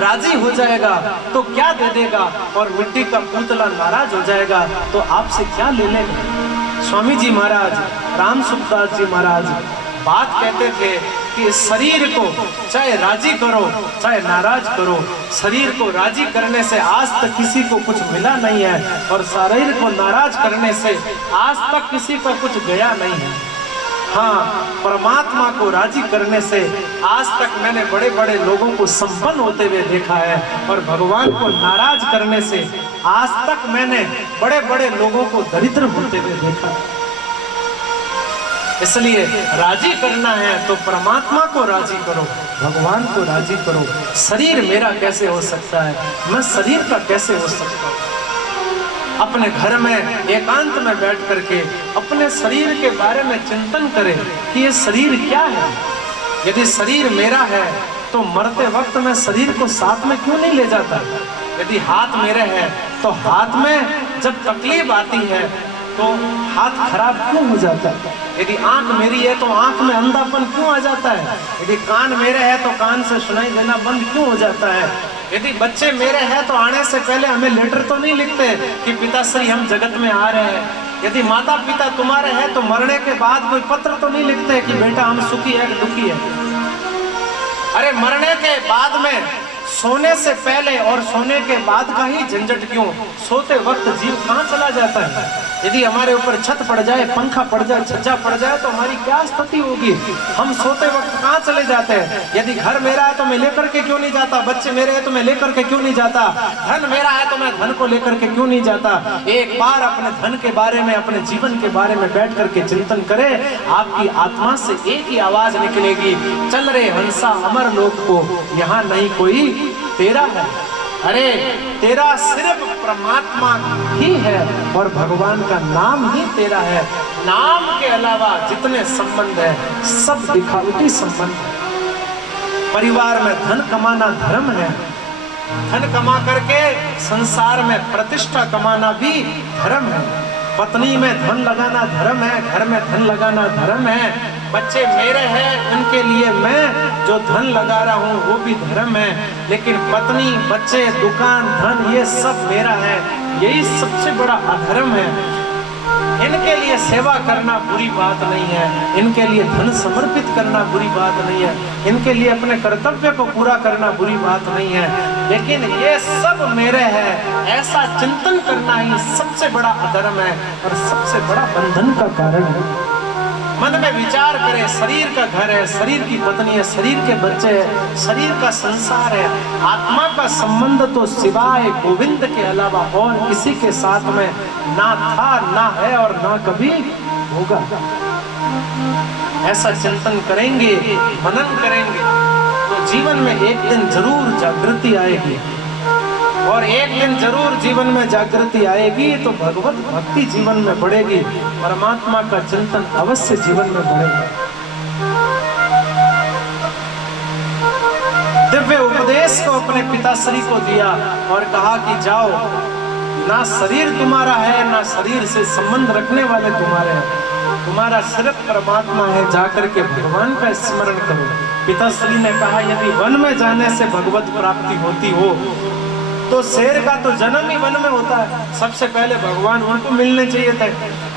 राजी हो जाएगा तो क्या दे देगा, और मिट्टी का पुतला नाराज हो जाएगा तो आपसे क्या ले लेगा। स्वामी जी महाराज, राम सुखदास जी महाराज बात कहते थे कि शरीर को चाहे राजी करो चाहे नाराज करो, शरीर को राजी करने से आज तक किसी को कुछ मिला नहीं है और शरीर को नाराज करने से आज तक किसी को कुछ गया नहीं है। हाँ, परमात्मा को राजी करने से आज तक मैंने बड़े बड़े लोगों को संपन्न होते हुए देखा है और भगवान को नाराज करने से आज तक मैंने बड़े बड़े लोगों को दरिद्र होते हुए देखा है। इसलिए राजी करना है तो परमात्मा को राजी करो, भगवान को राजी करो। शरीर मेरा कैसे हो सकता है, मैं शरीर का कैसे हो सकता हूँ। अपने घर में एकांत में बैठ करके अपने शरीर के बारे में चिंतन करें कि ये शरीर क्या है। यदि शरीर मेरा है तो मरते वक्त मैं शरीर को साथ में क्यों नहीं ले जाता। यदि हाथ मेरे है तो हाथ में जब तकलीफ आती है तो हाथ खराब क्यों हो जाता है। यदि आंख मेरी है तो आंख में अंधापन क्यों आ जाता है। यदि कान मेरे है तो कान से सुनाई देना बंद क्यों हो जाता है। यदि बच्चे मेरे हैं तो आने से पहले हमें लेटर तो नहीं लिखते कि पिताश्री हम जगत में आ रहे हैं। यदि माता पिता तुम्हारे हैं तो मरने के बाद कोई पत्र तो नहीं लिखते कि बेटा हम सुखी है कि दुखी है। अरे मरने के बाद में सोने से पहले और सोने के बाद का ही झंझट क्यों। सोते वक्त जीव कहाँ चला जाता है। यदि हमारे ऊपर छत पड़ जाए, पंखा पड़ जाए, छज्जा पड़ जाए तो हमारी क्या स्थिति होगी। हम सोते वक्त कहाँ चले जाते हैं। यदि घर मेरा है तो मैं लेकर के क्यों नहीं जाता, बच्चे मेरे हैं तो मैं लेकर के क्यों नहीं जाता, धन मेरा है तो मैं धन को लेकर के क्यों नहीं जाता। एक बार अपने धन के बारे में, अपने जीवन के बारे में बैठ करके चिंतन करें, आपकी आत्मा से एक ही आवाज निकलेगी, चल रे हंसा अमर लोक को, यहाँ नहीं कोई तेरा है। अरे तेरा सिर्फ परमात्मा ही है और भगवान का नाम ही तेरा है। नाम के अलावा जितने संबंध है सब दिखावटी संबंध है। परिवार में धन कमाना धर्म है, धन कमा करके संसार में प्रतिष्ठा कमाना भी धर्म है। पत्नी में धन लगाना धर्म है, घर में धन लगाना धर्म है। बच्चे मेरे हैं उनके लिए मैं जो धन लगा रहा हूँ वो भी धर्म है। लेकिन पत्नी, बच्चे, दुकान, धन ये सब मेरा है, यही सबसे बड़ा अधर्म है। इनके लिए सेवा करना बुरी बात नहीं है, इनके लिए धन समर्पित करना बुरी बात नहीं है, इनके लिए अपने कर्तव्य को पूरा करना बुरी बात नहीं है। लेकिन ये सब मेरे हैं ऐसा चिंतन करना ही सबसे बड़ा अधर्म है और सबसे बड़ा बंधन का कारण है। मन में विचार करें, शरीर का घर है, शरीर की पत्नी है, शरीर के बच्चे हैं, शरीर का संसार है। आत्मा का संबंध तो सिवाय गोविंद के अलावा और किसी के साथ में ना था, ना है और ना कभी होगा। ऐसा चिंतन करेंगे, मनन करेंगे तो जीवन में एक दिन जरूर जागृति आएगी और एक दिन जरूर जीवन में जागृति आएगी तो भगवत भक्ति जीवन में बढ़ेगी, परमात्मा का चिंतन अवश्य जीवन में बढ़ेगा। दिव्य उपदेश को अपने पिताश्री को दिया और कहा कि जाओ, ना शरीर तुम्हारा है ना शरीर से संबंध रखने वाले तुम्हारे हैं, तुम्हारा सिर्फ परमात्मा है, जाकर के भगवान का स्मरण करो। पिताश्री ने कहा यदि वन में जाने से भगवत प्राप्ति होती हो तो शेर का तो जन्म ही वन में होता है, सबसे पहले भगवान उनको मिलने चाहिए थे।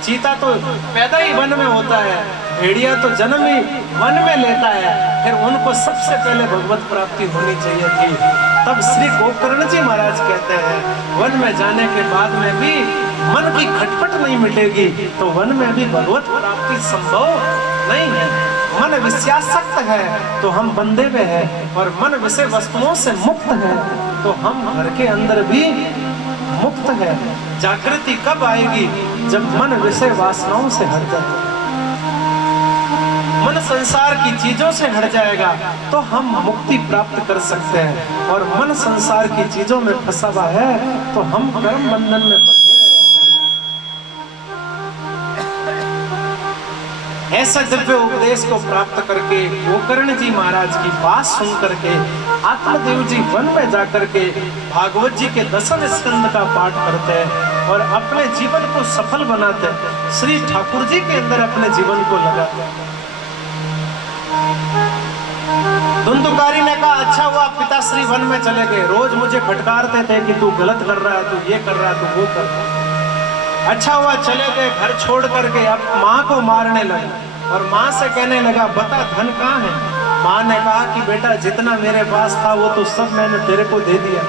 चीता तो पैदा ही वन में होता है, भेड़िया तो जन्म ही वन में लेता है, फिर उनको सबसे पहले भगवत प्राप्ति होनी चाहिए थी। तब श्री गोकर्ण जी महाराज कहते हैं वन में जाने के बाद में भी मन की खटपट नहीं मिटेगी तो वन में भी भगवत प्राप्ति संभव नहीं है। मन विषयासक्त है तो हम बंधे हुए हैं और मन विषय वस्तुओं से मुक्त है तो हम घर के अंदर भी मुक्त है। जागृति कब आएगी? जब मन विषय वासनाओं से हट जाता है, मन संसार की चीजों से हट जाएगा तो हम मुक्ति प्राप्त कर सकते हैं। और मन संसार की चीजों में फंसा हुआ है तो हम कर्म बंधन में ऐसा दिव्य उपदेश को प्राप्त करके गोकर्ण जी महाराज की बात सुन करके आत्मदेव जी वन में जाकर के भागवत जी के 10वें स्कंद का पाठ करते हैं और अपने जीवन को सफल बनाते हैं। श्री ठाकुर जी के अंदर अपने जीवन को लगाते हैं। धुंधुकारी ने कहा अच्छा हुआ पिताश्री वन में चले गए, रोज मुझे फटकारते थे कि तू गलत कर रहा है, तू ये कर रहा है, तू वो कर रहा है। अच्छा हुआ चले गए, घर छोड़ करके अब माँ को मारने लगा और माँ से कहने लगा बता धन कहाँ है। माँ ने कहा कि बेटा जितना मेरे पास था वो तो सब मैंने तेरे को दे दिया,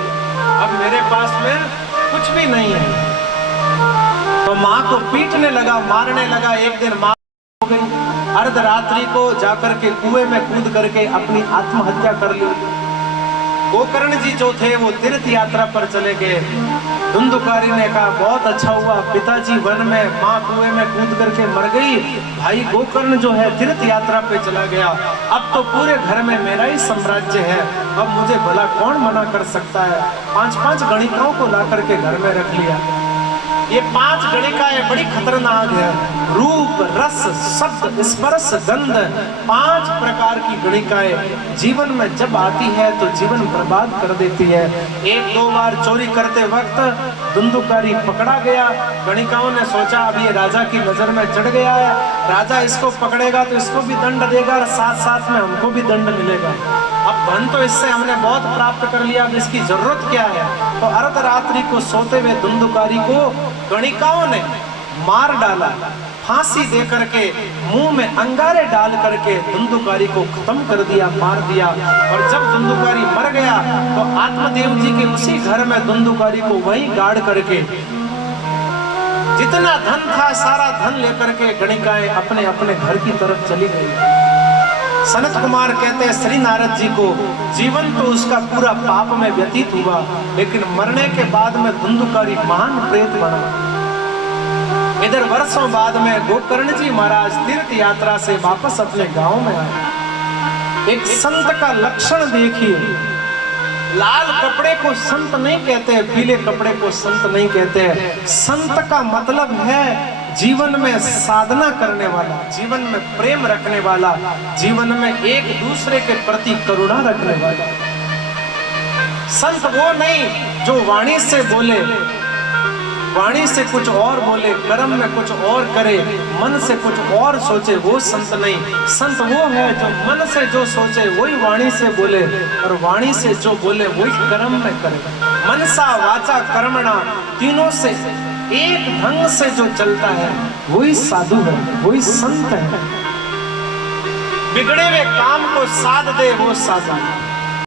अब मेरे पास में कुछ भी नहीं है। तो माँ को पीटने लगा, मारने लगा। एक दिन माँ हो गई, अर्धरात्रि को जाकर के कुएं में कूद करके अपनी आत्महत्या कर ली। गोकर्ण जी जो थे वो तीर्थ यात्रा पर चले गए। धुंधुकारी ने कहा बहुत अच्छा हुआ, पिताजी वन में, माँ कुएं में कूद करके मर गई, भाई गोकर्ण जो है तीर्थ यात्रा पे चला गया, अब तो पूरे घर में मेरा ही साम्राज्य है, अब मुझे भला कौन मना कर सकता है। 5-5 गणिकाओं को ला करके घर में रख लिया। ये 5 गणिकाएं बड़ी खतरनाक है, रूप रस शब्द स्पर्श गंध, 5 प्रकार की गणिकाएं जीवन में जब आती है तो जीवन बर्बाद कर देती है। 1-2 बार चोरी करते वक्त धुंधुकारी पकड़ा गया। गणिकाओं ने सोचा अब ये राजा की नजर में चढ़ गया है, राजा इसको पकड़ेगा तो इसको भी दंड देगा और साथ साथ में हमको भी दंड मिलेगा। अब धन तो इससे हमने बहुत प्राप्त कर लिया, अब इसकी जरूरत क्या है। तो अर्धरात्रि को सोते हुए धुंधुकारी को गणिकाओं ने मार डाला, फांसी दे करके मुंह में अंगारे डाल करके धुंधुकारी को खत्म कर दिया, मार दिया। और जब धुंधुकारी मर गया तो आत्मदेव जी के उसी घर में धुंधुकारी को वहीं गाड़ करके जितना धन था सारा धन लेकर के गणिकाएं अपने अपने घर की तरफ चली गई। सनत कुमार कहते हैं श्री नारद जी को जीवन तो उसका पूरा पाप में व्यतीत हुआ, लेकिन मरने के बाद में धुंधुकारी महान प्रेत बना। इधर वर्षों बाद में गोकर्ण जी महाराज तीर्थ यात्रा से वापस अपने गांव में आए। एक संत का लक्षण देखिए, लाल कपड़े को संत नहीं कहते, पीले कपड़े को संत नहीं कहते। संत का मतलब है जीवन में साधना करने वाला, जीवन में प्रेम रखने वाला, जीवन में एक दूसरे के प्रति करुणा रखने वाला। संत वो नहीं जो वाणी से बोले, वाणी से कुछ और बोले, कर्म में कुछ और करे, मन से कुछ और सोचे, वो संत नहीं। संत वो है जो मन से जो सोचे वही वाणी से बोले और वाणी से जो बोले वही कर्म में करे। मनसा वाचा कर्मणा तीनों से एक ढंग से जो चलता है वही साधु है, वही संत है। बिगड़े हुए काम को साध दे वो साधु।